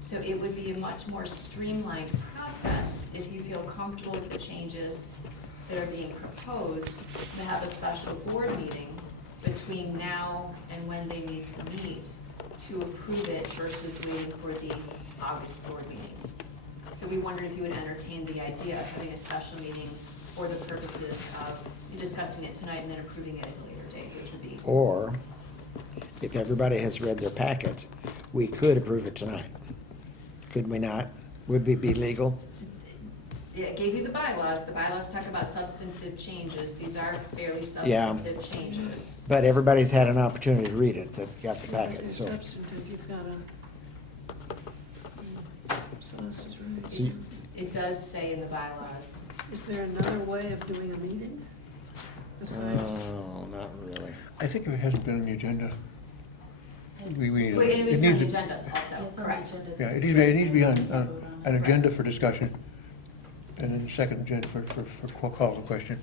So it would be a much more streamlined process if you feel comfortable with the changes that are being proposed, to have a special board meeting between now and when they need to meet to approve it versus waiting for the August board meeting. So we wondered if you would entertain the idea of having a special meeting for the purposes of discussing it tonight and then approving it at a later date, which would be. Or, if everybody has read their packet, we could approve it tonight. Could we not? Would it be legal? Yeah, it gave you the bylaws. The bylaws talk about substantive changes. These are fairly Yeah. substantive changes. But everybody's had an opportunity to read it, so it's got the If packet, it's so. substantive, you've got to. Celeste is right. So you- It does say in the bylaws. Is there another way of doing a meeting? Besides, Oh, not really. I think if it hasn't been on the agenda, we need to. Wait, and it it's on needs the to- agenda also, correct? Yeah, it needs to be on an agenda for discussion, and then the second agenda for call to question.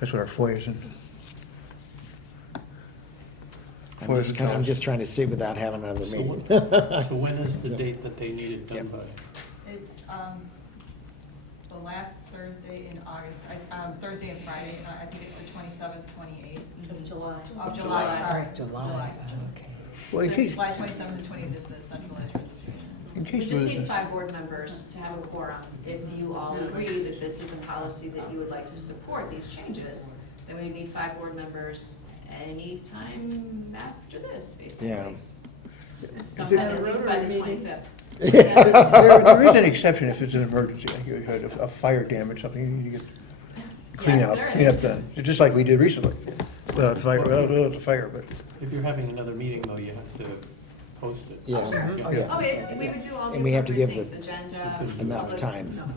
That's what our FOIA is. I'm just trying to see without having another So meeting. So when is the date that they need it done by? It's the last Thursday in August, Thursday and Friday, I think it's the 27th, 28th. Of July. Of July, sorry. July, okay. Well, in So case, July 27th and 28th is the centralized registration. in We case. just need 5 board members to have a quorum. If you all agree that this is a policy that you would like to support, these changes, then we need 5 board members anytime after this, basically. Yeah. Sometime Is it- at least by the meeting? 25th. There is an exception if it's an emergency, like you had a fire damage, something you need to get clean Yes, out, there clean is. up done, just like we did recently. Well, it's a fire, but. If you're having another meeting, though, you have to post it. Yeah. Oh, sure. Yeah. Oh, we would do all the And we have to appropriate give things, the- agenda. enough public- time.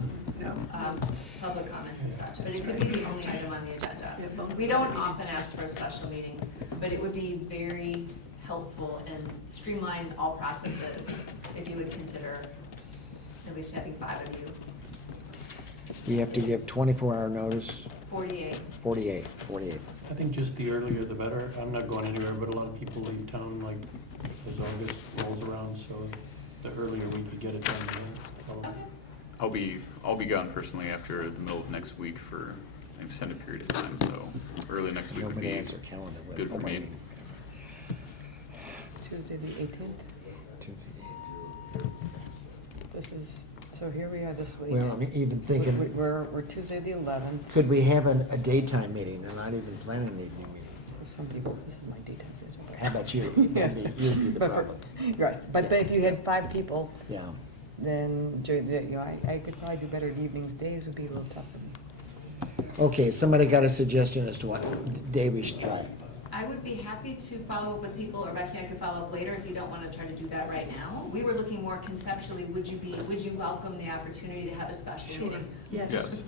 Public comments and such, but it could be the only item on the agenda. We don't often ask for a special meeting, but it would be very helpful and streamline all processes if you would consider at least having 5 of you. We have to give 24-hour notice, 48. 48. I think just the earlier the better. I'm not going anywhere, but a lot of people leave town like as August rolls around, so the earlier we could get it done, probably. I'll be gone personally after the middle of next week for an extended period of time, so early next week would Nobody be has their calendar with good for them. me. Tuesday the 18th. This is, so here we are this week. Well, I'm even thinking, We're Tuesday the 11th. could we have a daytime meeting and not even plan an evening meeting? Some people, this is my daytime schedule. How about you? You'd be the problem. Right, but if you had 5 people, Yeah. then, I could probably do better at evenings. Days would be a little tough for me. Okay, somebody got a suggestion as to what day we should try? I would be happy to follow up with people, or Becky, I could follow up later if you don't want to try to do that right now. We were looking more conceptually, would you welcome the opportunity to have a special Sure. meeting? Yes.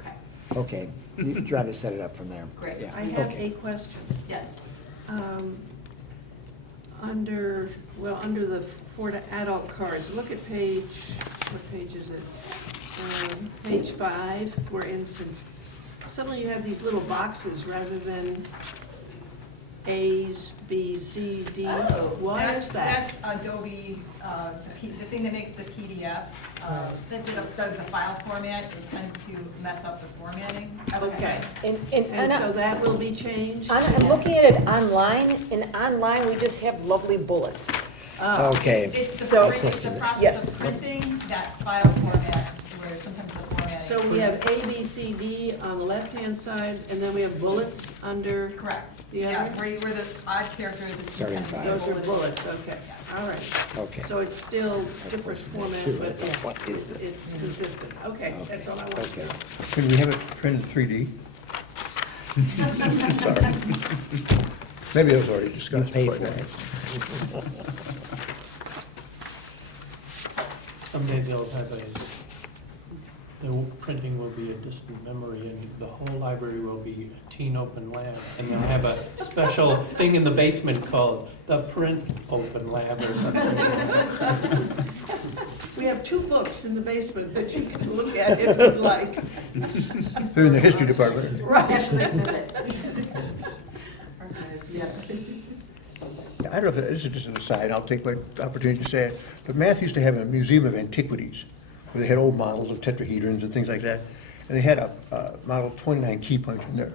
Okay, Okay, you can try to set it up from there. Great. Yeah. I have Okay. a question. yes. Under the for adult cards, look at page, what page is it? Page 5, for instance. Suddenly you have these little boxes rather than A's, B's, C, D. Why is that? That's Adobe, the thing that makes the PDF, that does the file format, it tends to mess up the formatting. Okay. And So that will be changed? I'm looking at it online, and online we just have lovely bullets. Oh. Okay. It's the So- process Yes. of printing that file format, where sometimes the formatting. So we have A, B, C, D on the left-hand side, and then we have bullets under, Correct. The Yeah, other? where the odd characters, it's Starting tends to be five. those are bulleted. bullets, okay, all right. Okay. So it's still different format, Two, but what is it's consistent. Okay, that's all I want to Okay. know. Could we have it printed 3D? Sorry. Maybe that was already You discussed. pay before for that. it. Someday they'll have the printing will be a distant memory, and the whole library will be a teen open lab. And they'll have a special thing in the basement called the print open lab or something. We have 2 books in the basement that you can look at if you'd like. They're in the history department. Right. Yeah. I don't know if, this is just an aside, I'll take my opportunity to say it, but Math used to have a museum of antiquities, where they had old models of tetrahedrons and things like that, and they had a model 29 key punch in there.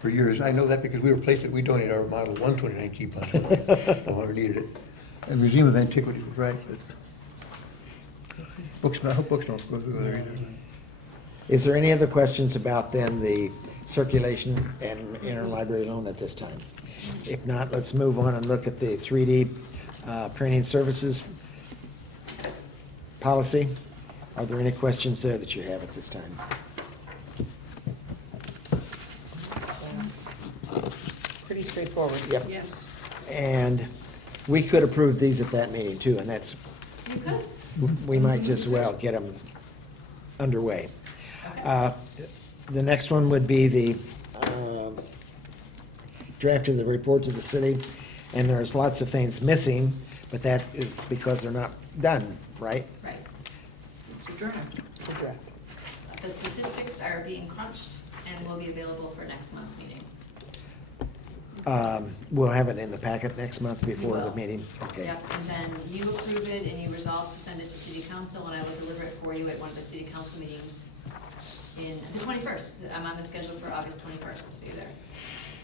for years. I know that because we replaced it, we donated our Model 1 2019 bus. No longer needed it. And Museum of Antiquities was right, but books, I hope books don't go through there either. Is there any other questions about then the circulation and interlibrary loan at this time? If not, let's move on and look at the 3D printing services policy. Are there any questions there that you have at this time? Pretty straightforward. Yep. Yes. And we could approve these at that meeting too, and that's, You could. we might just as well get them underway. The next one would be the draft of the report to the city, and there's lots of things missing, but that is because they're not done, right? Right. It's a draft. Good draft. The statistics are being crunched and will be available for next month's meeting. We'll have it in the packet next month before We the will. meeting. Okay. Yep, and then you approve it and you resolve to send it to city council, and I will deliver it for you at one of the city council meetings in the 21st. I'm on the schedule for August 21st. I'll see you there.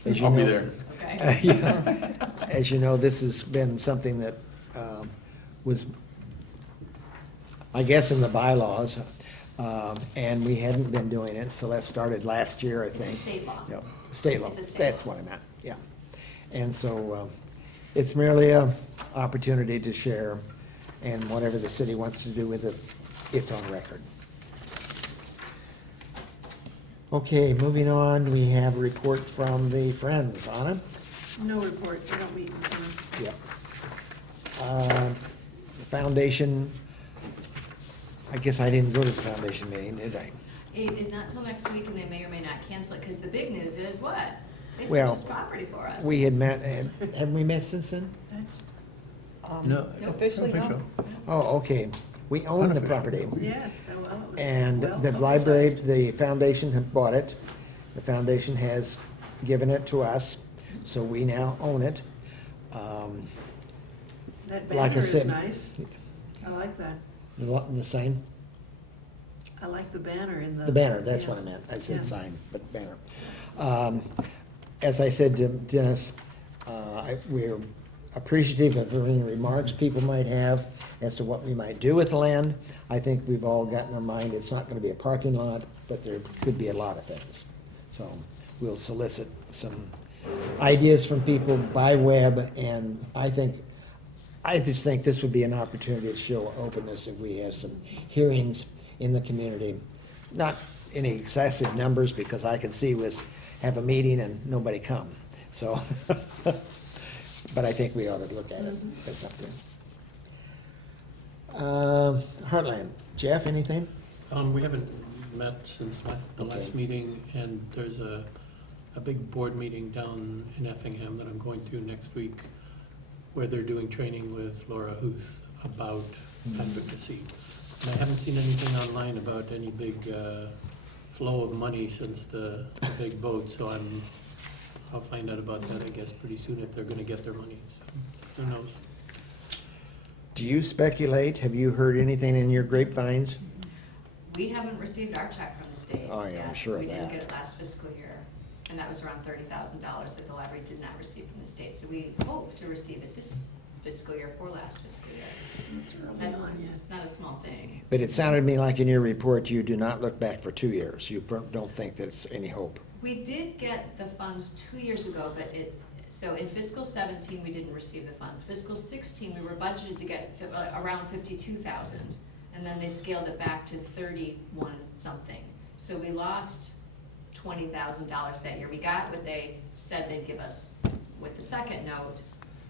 As you I'll be know- there. Okay? Yeah. As you know, this has been something that was, I guess, in the bylaws, and we hadn't been doing it. Celeste started last year, I It's a think. state law. No, state law. It's a state That's law. what I meant, yeah. And so it's merely a opportunity to share, and whatever the city wants to do with it, it's on record. Okay, moving on, we have a report from the Friends. Anna? No report, they don't meet in summer. Yep. The foundation, I guess I didn't go to the foundation meeting, did I? It is not till next week, and they may or may not cancel it, because the big news is what? They Well, purchased property for us. We had met, and haven't we met since then? No, Officially, I don't no. think so. Oh, okay. We own the property. Yes, well, it was And well the library, publicized. the foundation had bought it. The foundation has given it to us, so we now own it. That like I banner is said- nice. I like that. The sign? I like the banner in the. The banner, that's what I yes. meant. I said Yeah. sign, but banner. As I said to Dennis, we're appreciative of any remarks people might have as to what we might do with the land. I think we've all got in our mind, it's not gonna be a parking lot, but there could be a lot of things. So we'll solicit some ideas from people by web, and I just think this would be an opportunity to show openness if we have some hearings in the community. Not any excessive numbers, because I could see us have a meeting and nobody come, so. But I think we ought to look at it as something. Heartland, Jeff, anything? We haven't met since the Okay. last meeting, and there's a big board meeting down in Effingham that I'm going to next week, where they're doing training with Laura Huth about advocacy. And I haven't seen anything online about any big flow of money since the big vote, so I'll find out about that, I guess, pretty soon if they're gonna get their money, so who knows? Do you speculate? Have you heard anything in your grapevines? We haven't received our check from the state. Oh, yeah, I'm yet. sure of We didn't that. get it last fiscal year, and that was around $30,000 that the library did not receive from the state. So we hope to receive it this fiscal year for last fiscal year. It's early That's on, yeah. not a small thing. But it sounded to me like in your report, you do not look back for 2 years. You don't think that it's any hope. We did get the funds 2 years ago, but so in fiscal 17, we didn't receive the funds. Fiscal 16, we were budgeted to get around 52,000, and then they scaled it back to 31 something. So we lost $20,000 that year. We got what they said they'd give us with the second note,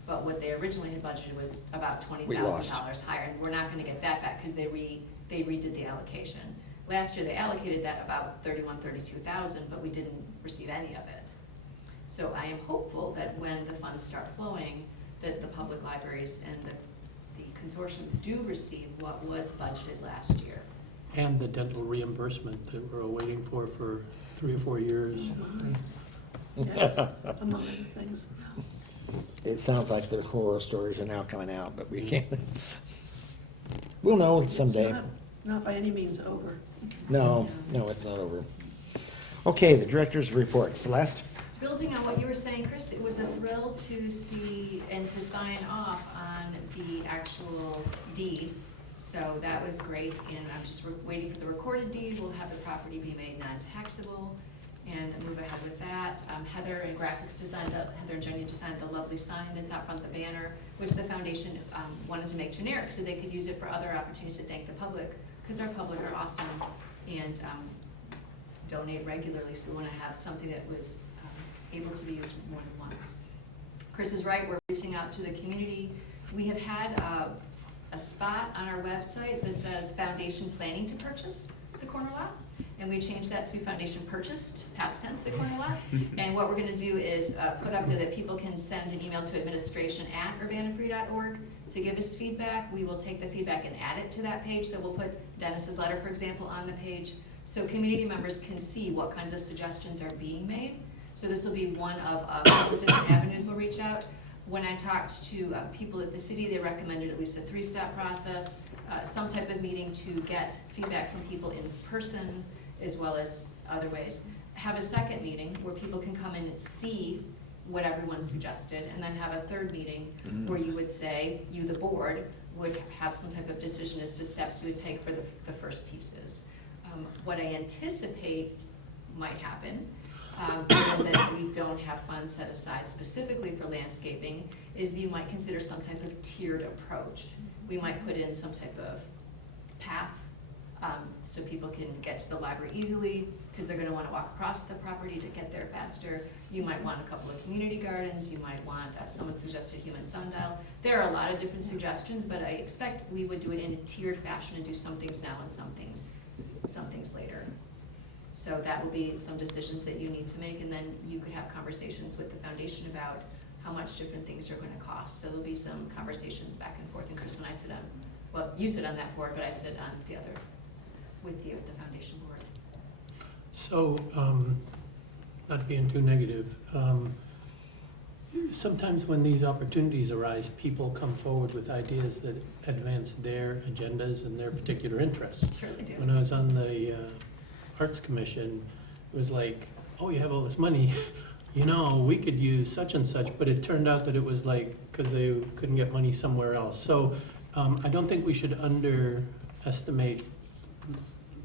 but what they originally had budgeted was about $20,000 higher, and we're not gonna get that back because they redid the allocation. Last year, they allocated that about 32,000, but we didn't receive any of it. So I am hopeful that when the funds start flowing, that the public libraries and the consortium do receive what was budgeted last year. And the dental reimbursement that we're waiting for 3 or 4 years. Yes, among other things. It sounds like their horror stories are now coming out, but we can't. We'll know It's someday. not by any means over. No, it's not over. Okay, the director's report. Celeste? building on what you were saying, Chris, it was a thrill to see and to sign off on the actual deed. So that was great, and I'm just waiting for the recorded deed. We'll have the property be made non-taxable and move ahead with that. Heather and graphics designed, Heather and Jenny designed the lovely sign that's out front of the banner, which the foundation wanted to make generic so they could use it for other opportunities to thank the public, because our public are awesome and donate regularly, so we want to have something that was able to be used more than once. Chris is right, we're reaching out to the community. We have had a spot on our website that says foundation planning to purchase the corner lot, and we changed that to foundation purchased, past tense, the corner lot. And what we're going to do is put up there that people can send an email to administration@urbanafree.org to give us feedback. We will take the feedback and add it to that page, so we'll put Dennis's letter, for example, on the page, so community members can see what kinds of suggestions are being made. So this will be one of a couple of different avenues we'll reach out. When I talked to people at the city, they recommended at least a 3-step process, some type of meeting to get feedback from people in person, as well as other ways. Have a second meeting where people can come in and see what everyone suggested, and then have a third meeting where you would say, you, the board, would have some type of decision as to steps you would take for the first pieces. What I anticipate might happen, given that we don't have funds set aside specifically for landscaping, is that you might consider some type of tiered approach. We might put in some type of path so people can get to the library easily, because they're going to want to walk across the property to get there faster. You might want a couple of community gardens. You might want, someone suggested human sundial. There are a lot of different suggestions, but I expect we would do it in a tiered fashion and do some things now and some things later. So that will be some decisions that you need to make, and then you could have conversations with the foundation about how much different things are going to cost. So there'll be some conversations back and forth, and Chris and I sit on, well, you sit on that board, but I sit on the other with you at the foundation board. So, not being too negative, sometimes when these opportunities arise, people come forward with ideas that advance their agendas and their particular interests. Certainly do. When I was on the Arts Commission, it was like, oh, you have all this money, you know, we could use such and such, but it turned out that it was like, because they couldn't get money somewhere else. So I don't think we should underestimate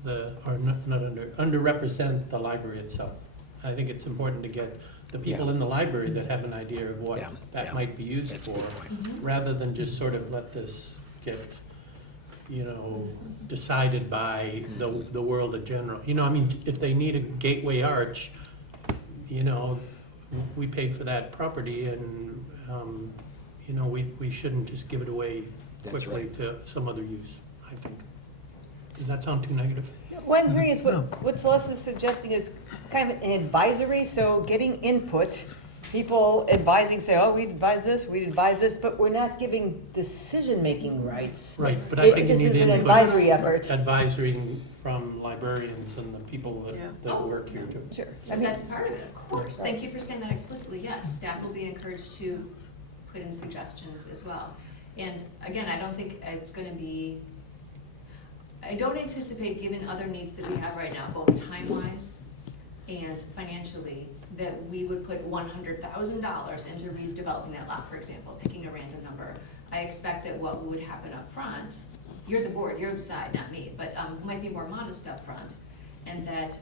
underrepresent the library itself. I think it's important to get the people in the library that have an idea of what that might be used for, rather than just sort of let this get, you know, decided by the world in general. You know, I mean, if they need a gateway arch, you know, we paid for that property, and you know, we shouldn't just give it away quickly to some other use, I think. Does that sound too negative? One thing is what Celeste is suggesting is kind of an advisory, so getting input, people advising, say, oh, we'd advise this, but we're not giving decision-making rights. Right, but I think you need This is an input. advisory effort. Advisory from librarians and the people that work here too. Sure. That's part of it, of course. Thank you for saying that explicitly. Yes, staff will be encouraged to put in suggestions as well. And again, I don't think it's going to be, I don't anticipate, given other needs that we have right now, both time-wise and financially, that we would put $100,000 into redeveloping that lot, for example, picking a random number. I expect that what would happen up front, you're the board, you'll decide, not me, but might be more modest up front, and that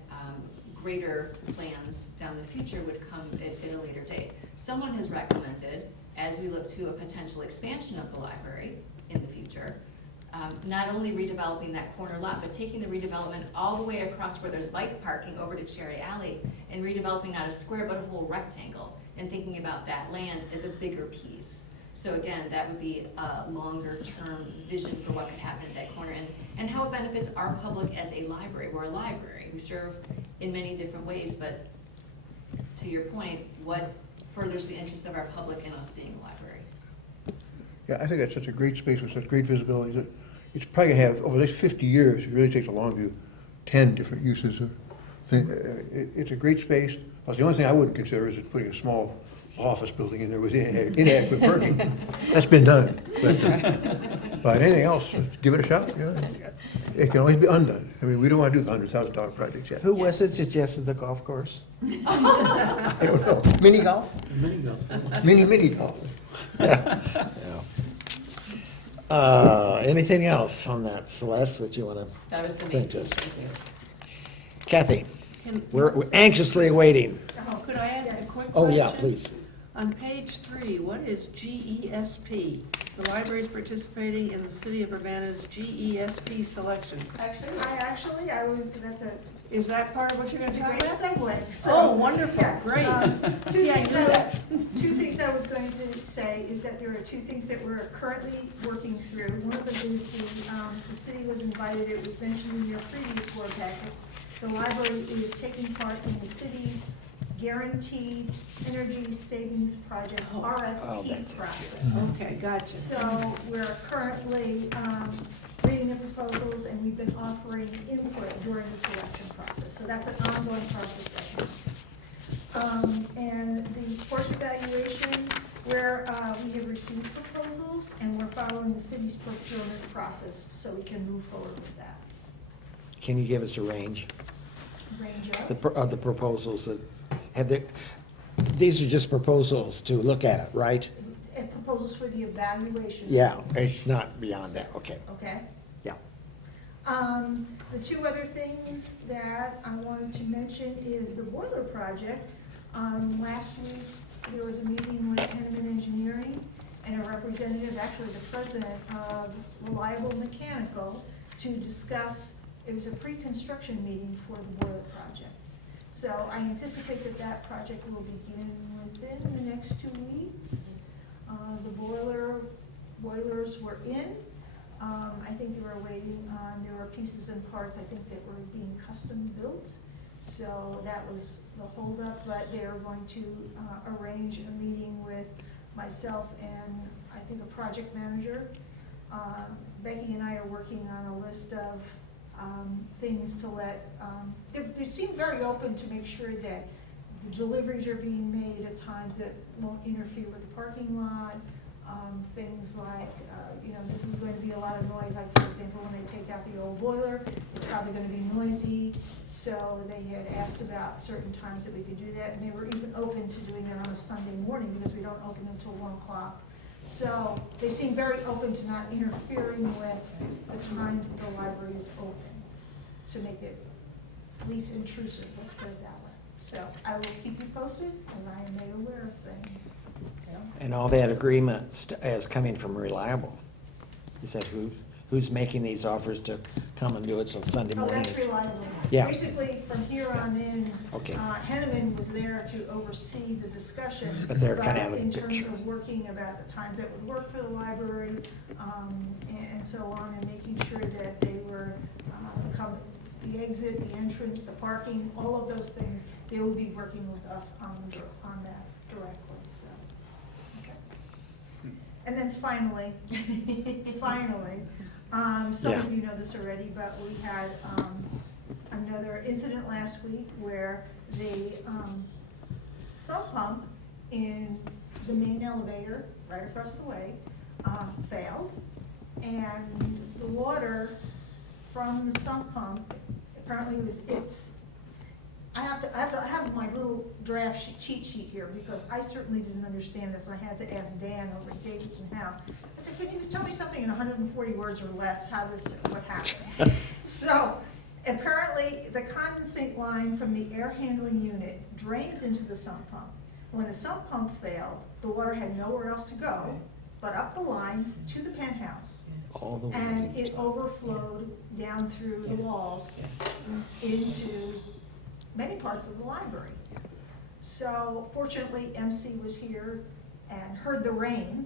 greater plans down the future would come at a later date. Someone has recommended, as we look to a potential expansion of the library in the future, not only redeveloping that corner lot, but taking the redevelopment all the way across where there's bike parking over to Cherry Alley, and redeveloping not a square but a whole rectangle, and thinking about that land as a bigger piece. So again, that would be a longer term vision for what could happen at that corner, and how it benefits our public as a library. We're a library. We serve in many different ways, but to your point, what furthers the interest of our public and us being a library? Yeah, I think that's such a great space with such great visibility that it's probably going to have, over the next 50 years, it really takes a long view, 10 different uses. It's a great space. Plus, the only thing I wouldn't consider is putting a small office building and there was inadequate parking. That's been done. But anything else, give it a shot, you know. It can always be undone. I mean, we don't want to do the $100,000 projects yet. Who was it suggested the golf course? I don't know. Mini golf? Mini golf. Mini golf. Anything else on that, Celeste, that you want to? That was the main Thank piece. you. Thank you. Kathy, Can- we're anxiously awaiting. Could I ask a quick question? Oh, yeah, please. On page 3, what is GESP? The library is participating in the city of Urbana's GESP selection. Is that part of what you're going to talk about? Segue. Oh, wonderful, Yes, great. Two See, I things knew that. two things I was going to say is that there are two things that we're currently working through. One of them is the city was invited, it was mentioned in your previous board packets. The library is taking part in the city's Guaranteed Energy Savings Project, RFP process. Okay, gotcha. So we're currently reading the proposals, and we've been offering input during the selection process. So that's an ongoing process right now. And the course evaluation, where we have received proposals, and we're following the city's procurement process, so we can move forward with that. Can you give us a range? Range Of the proposals that have these are just proposals to look at it, right? And proposals for the evaluation. Yeah, it's not beyond that, okay. Okay. Yeah. The two other things that I wanted to mention is the boiler project. Last week, there was a meeting with Henneman Engineering and a representative, actually the president of Reliable Mechanical, to discuss, it was a pre-construction meeting for the boiler project. So I anticipate that that project will begin within the next 2 weeks. The boilers were in. I think they were waiting on, there were pieces and parts, I think, that were being custom built. So that was the holdup, but they are going to arrange a meeting with myself and I think a project manager. Becky and I are working on a list of things to let, they seem very open to make sure that the deliveries are being made at times that won't interfere with the parking lot. Things like, this is going to be a lot of noise, like for example, when they take out the old boiler, it's probably going to be noisy. So they had asked about certain times that we could do that, and they were even open to doing it on a Sunday morning because we don't open until 1 o'clock. So they seem very open to not interfering with the times that the library is open, to make it least intrusive, let's put it that way. So I will keep you posted, and I am made aware of things. And all that agreement is coming from Reliable. Is that who's making these offers to come and do it on Sunday Oh, mornings? that's Reliable. Yeah. Basically, from here on in, Okay. Henneman was there to oversee the discussion. But they're kinda out of the in terms picture. of working about the times that would work for the library, and so on, and making sure that they were, the exit, the entrance, the parking, all of those things, they will be working with us on that directly, so. Okay. And then finally, some of you know this already, but we had another incident last week where the sump pump in the main elevator right across the way failed, and the water from the sump pump apparently I have my little draft cheat sheet here because I certainly didn't understand this. I had to ask Dan over at Davidson Howe. I said, can you tell me something in 140 words or less what happened? So apparently the condensate line from the air handling unit drains into the sump pump. When the sump pump failed, the water had nowhere else to go but up the line to the penthouse. All the way And to it overflowed down through the walls into many parts of the library. So fortunately, MC was here and heard the rain,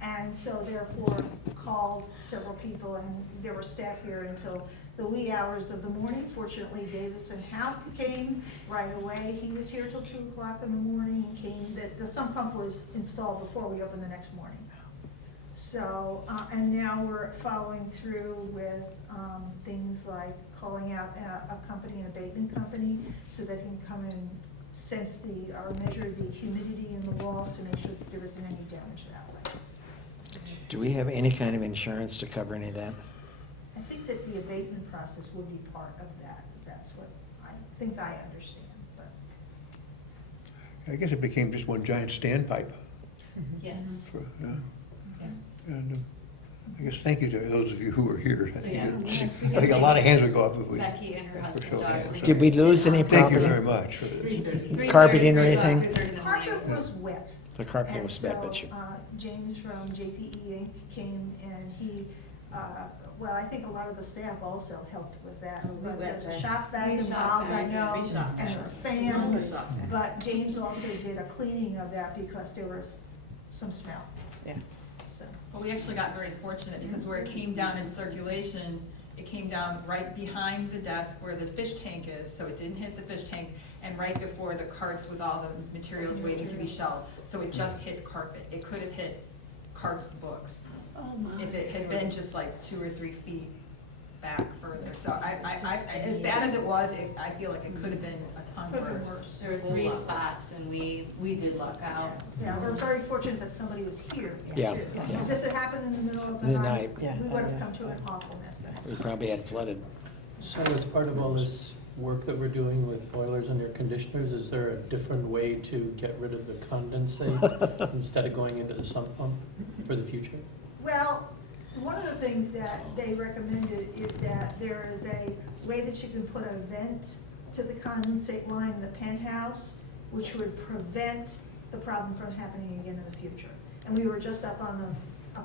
and so therefore called several people, and there were staff here until the wee hours of the morning. Fortunately, Davis and Howe came right away. He was here till 2 o'clock in the morning. The sump pump was installed before we opened the next morning. So, and now we're following through with things like calling out a company, an abatement company, so that he can come and sense or measure the humidity in the walls isn't any damage that way. Do we have any kind of insurance to cover any of that? I think that the abatement process would be part of that. That's what I think I understand, but. I guess it became just one giant standpipe. Yes. Yeah. Yes. And I guess thank you to those of you who are here. So, yeah. I think a lot of hands would go up if we. Becky and her for husband show of Doug. hands. Did we lose any Thank you property? very much for this. 3:30. Carpeting or anything? 3:30 in the morning. Carpet was wet. The carpet And was bad, so, but you. James from JPE Inc. came and he, well, I think a lot of the staff also helped with that. But there's a shop vac We involved, I shop know, vac, and sure. a fan. But James also did a cleaning of that because there was some smell. Yeah. So, Well, we actually got very fortunate because where it came down in circulation, it came down right behind the desk where the fish tank is, so it didn't hit the fish tank, and right before the carts with all the materials waiting to be shelved. So it just hit carpet. It could have hit carts, books, Oh, my. if it had been just like 2 or 3 feet back further. So as bad as it was, I feel like it could have been a ton could have been worse. worse. There were 3 spots and we did luck out. Yeah, we're very fortunate that somebody was here. Yeah. too. If this had happened in the middle of the Midnight. night, we would have come to an awful mess then. We probably had flooded. So as part of all this work that we're doing with boilers and air conditioners, is there a different way to get rid of the condensate instead of going into the sump pump for the future? Well, one of the things that they recommended is that there is a way that you can put a vent to the condensate line in the penthouse, which would prevent the problem from happening again in the future. And we were just up in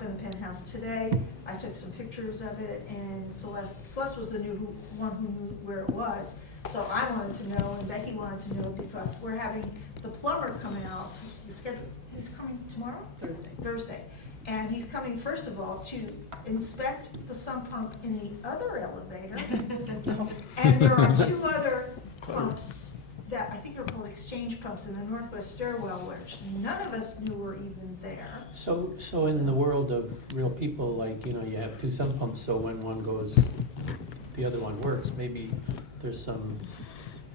the penthouse today. I took some pictures of it, and Celeste was the one who knew where it was. So I wanted to know, and Becky wanted to know, because we're having the plumber come out. He's coming tomorrow? Thursday. And he's coming, first of all, to inspect the sump pump in the other elevator. And there are 2 other pumps that I think are called exchange pumps in the northwest stairwell, which none of us knew were even there. So in the world of real people, like, you have 2 sump pumps, so when one goes, the other one works. Maybe there's some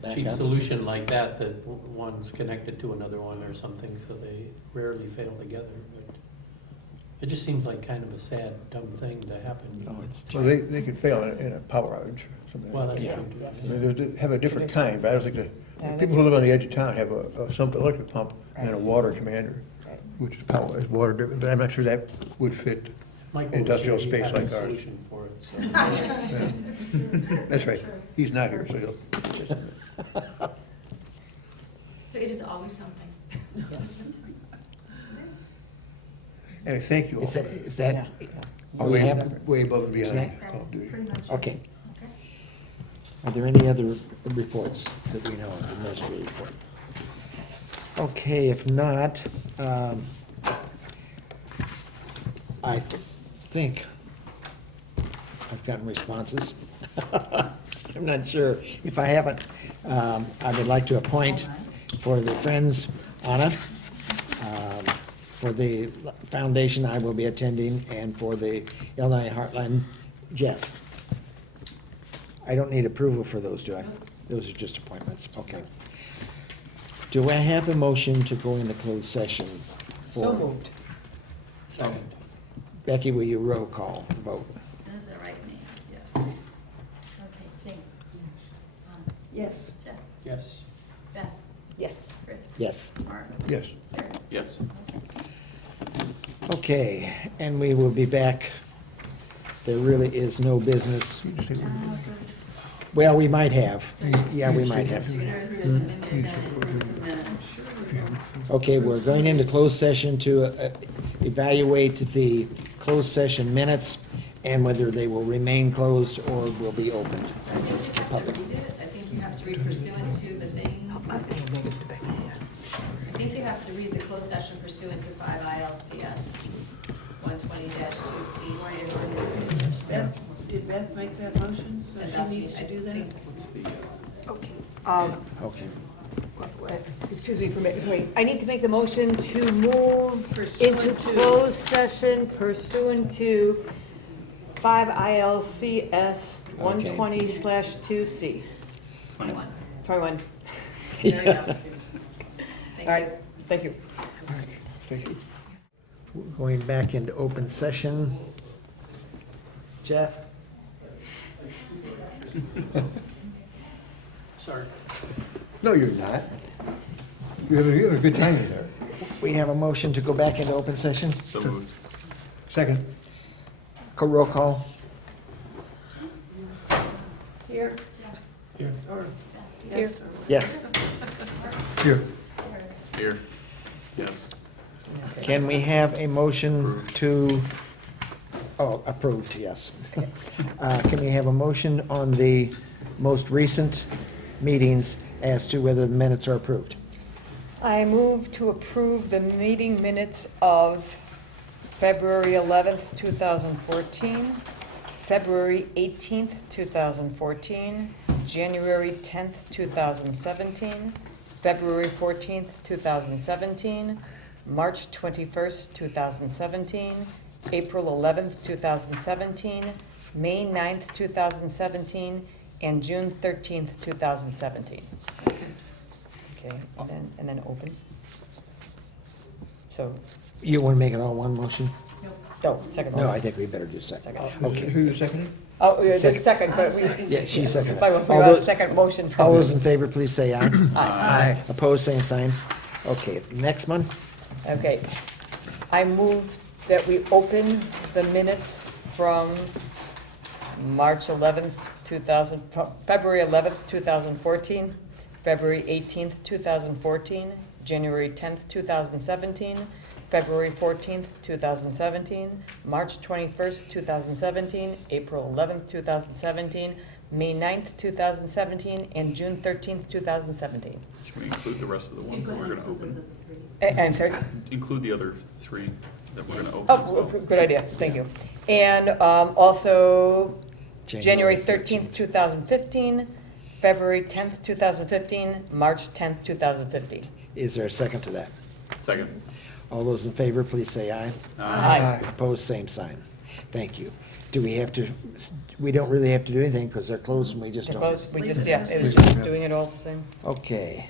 cheap Backup. solution like that, that one's connected to another one or something, so they rarely fail together. But it just seems like kind of a sad, dumb thing to happen. No, it's Well, they could fail in a power outage or something. Well, like that's that. true, too. I mean, they have a different kind, but I don't think the people who live on the edge of town have a sump electric pump and a water commander, which is water driven, but I'm not sure that would fit Michael was industrial here, he space had a like ours. solution for it, so. Yeah. That's right. He's not here, so he'll. So it is always something. Anyway, thank you all. Is that, all we Way have? way above and beyond Snack? Call of That's Duty. pretty much it. Okay. Are there any other reports that we know of, administrative report? Okay, if not, I think I've gotten responses. I'm not sure. If I haven't, I would like to appoint for the Friends, Anna. For the foundation, I will be attending, and for the Illinois Heartland, Jeff. I don't need approval for those, do I? Those are just appointments, okay. Do I have a motion to go into closed session? So moved. Second. Becky, will you roll call vote? That's the right name, yeah. Okay, Jane. Yes. Jeff. Yes. Beth. Yes. Rich. Yes. Mark. Yes. Eric. Yes. Okay, and we will be back. There really is no business. Well, we might have. Yeah, we might have. Okay, we're going into closed session to evaluate the closed session minutes and whether they will remain closed or will be opened. So I think you have to read it. I think you have to read pursuant to the thing. I think you have to read the closed session pursuant to 5 ILCS 120-2C. Did Beth make that motion, so she needs to do that? What's the, Okay. Okay. Excuse me for a minute, wait. I need to make the motion to move Pursuant into to. closed session pursuant to 5 ILCS 120/2C. 21. 21. There you go. All right, thank you. Thank you. Going back into open session. Jeff? Sorry. No, you're not. You have a good time in there. We have a motion to go back into open session. So moved. Second. Roll call. Here? Here. Or, Here. yes, or- Yes. Here. Here. Yes. Can we have a motion to, approved, yes. Can we have a motion on the most recent meetings as to whether the minutes are approved? I move to approve the meeting minutes of February 11th, 2014, February 18th, 2014, January 10th, 2017, February 14th, 2017, March 21st, 2017, April 11th, 2017, May 9th, 2017, and June 13th, 2017. Okay, and then open. So, You want to make it all one motion? no, second. No, I motion. think we better do second. Second. Okay. Who you seconded? Oh, yeah, the Second. second, but we, Yeah, she seconded. but we All have a those- second motion All from those in favor, please say aye. Aye. Opposed, same sign. Okay, next one. Okay. I move that we open the minutes from March 11th, February 11th, 2014, February 18th, 2014, January 10th, 2017, February 14th, 2017, March 21st, 2017, April 11th, 2017, May 9th, 2017, and June 13th, 2017. Should we include the rest of the ones that we're going to open? I'm sorry? Include the other three that we're going to open as Oh, well. good idea, thank you. And also, January January 13th, 2015, February 10th, 2015, March 10th, 2015. Is there a second to that? Second. All those in favor, please say aye. Aye. Opposed, same sign. Thank you. Do we have to, we don't really have to do anything because they're closed and we just don't. Opposed? We just, yeah, it was just doing it all the same. Okay.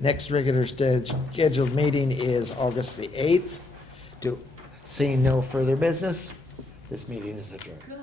Next regular scheduled meeting is August the 8th. Seeing no further business, this meeting is adjourned. Good.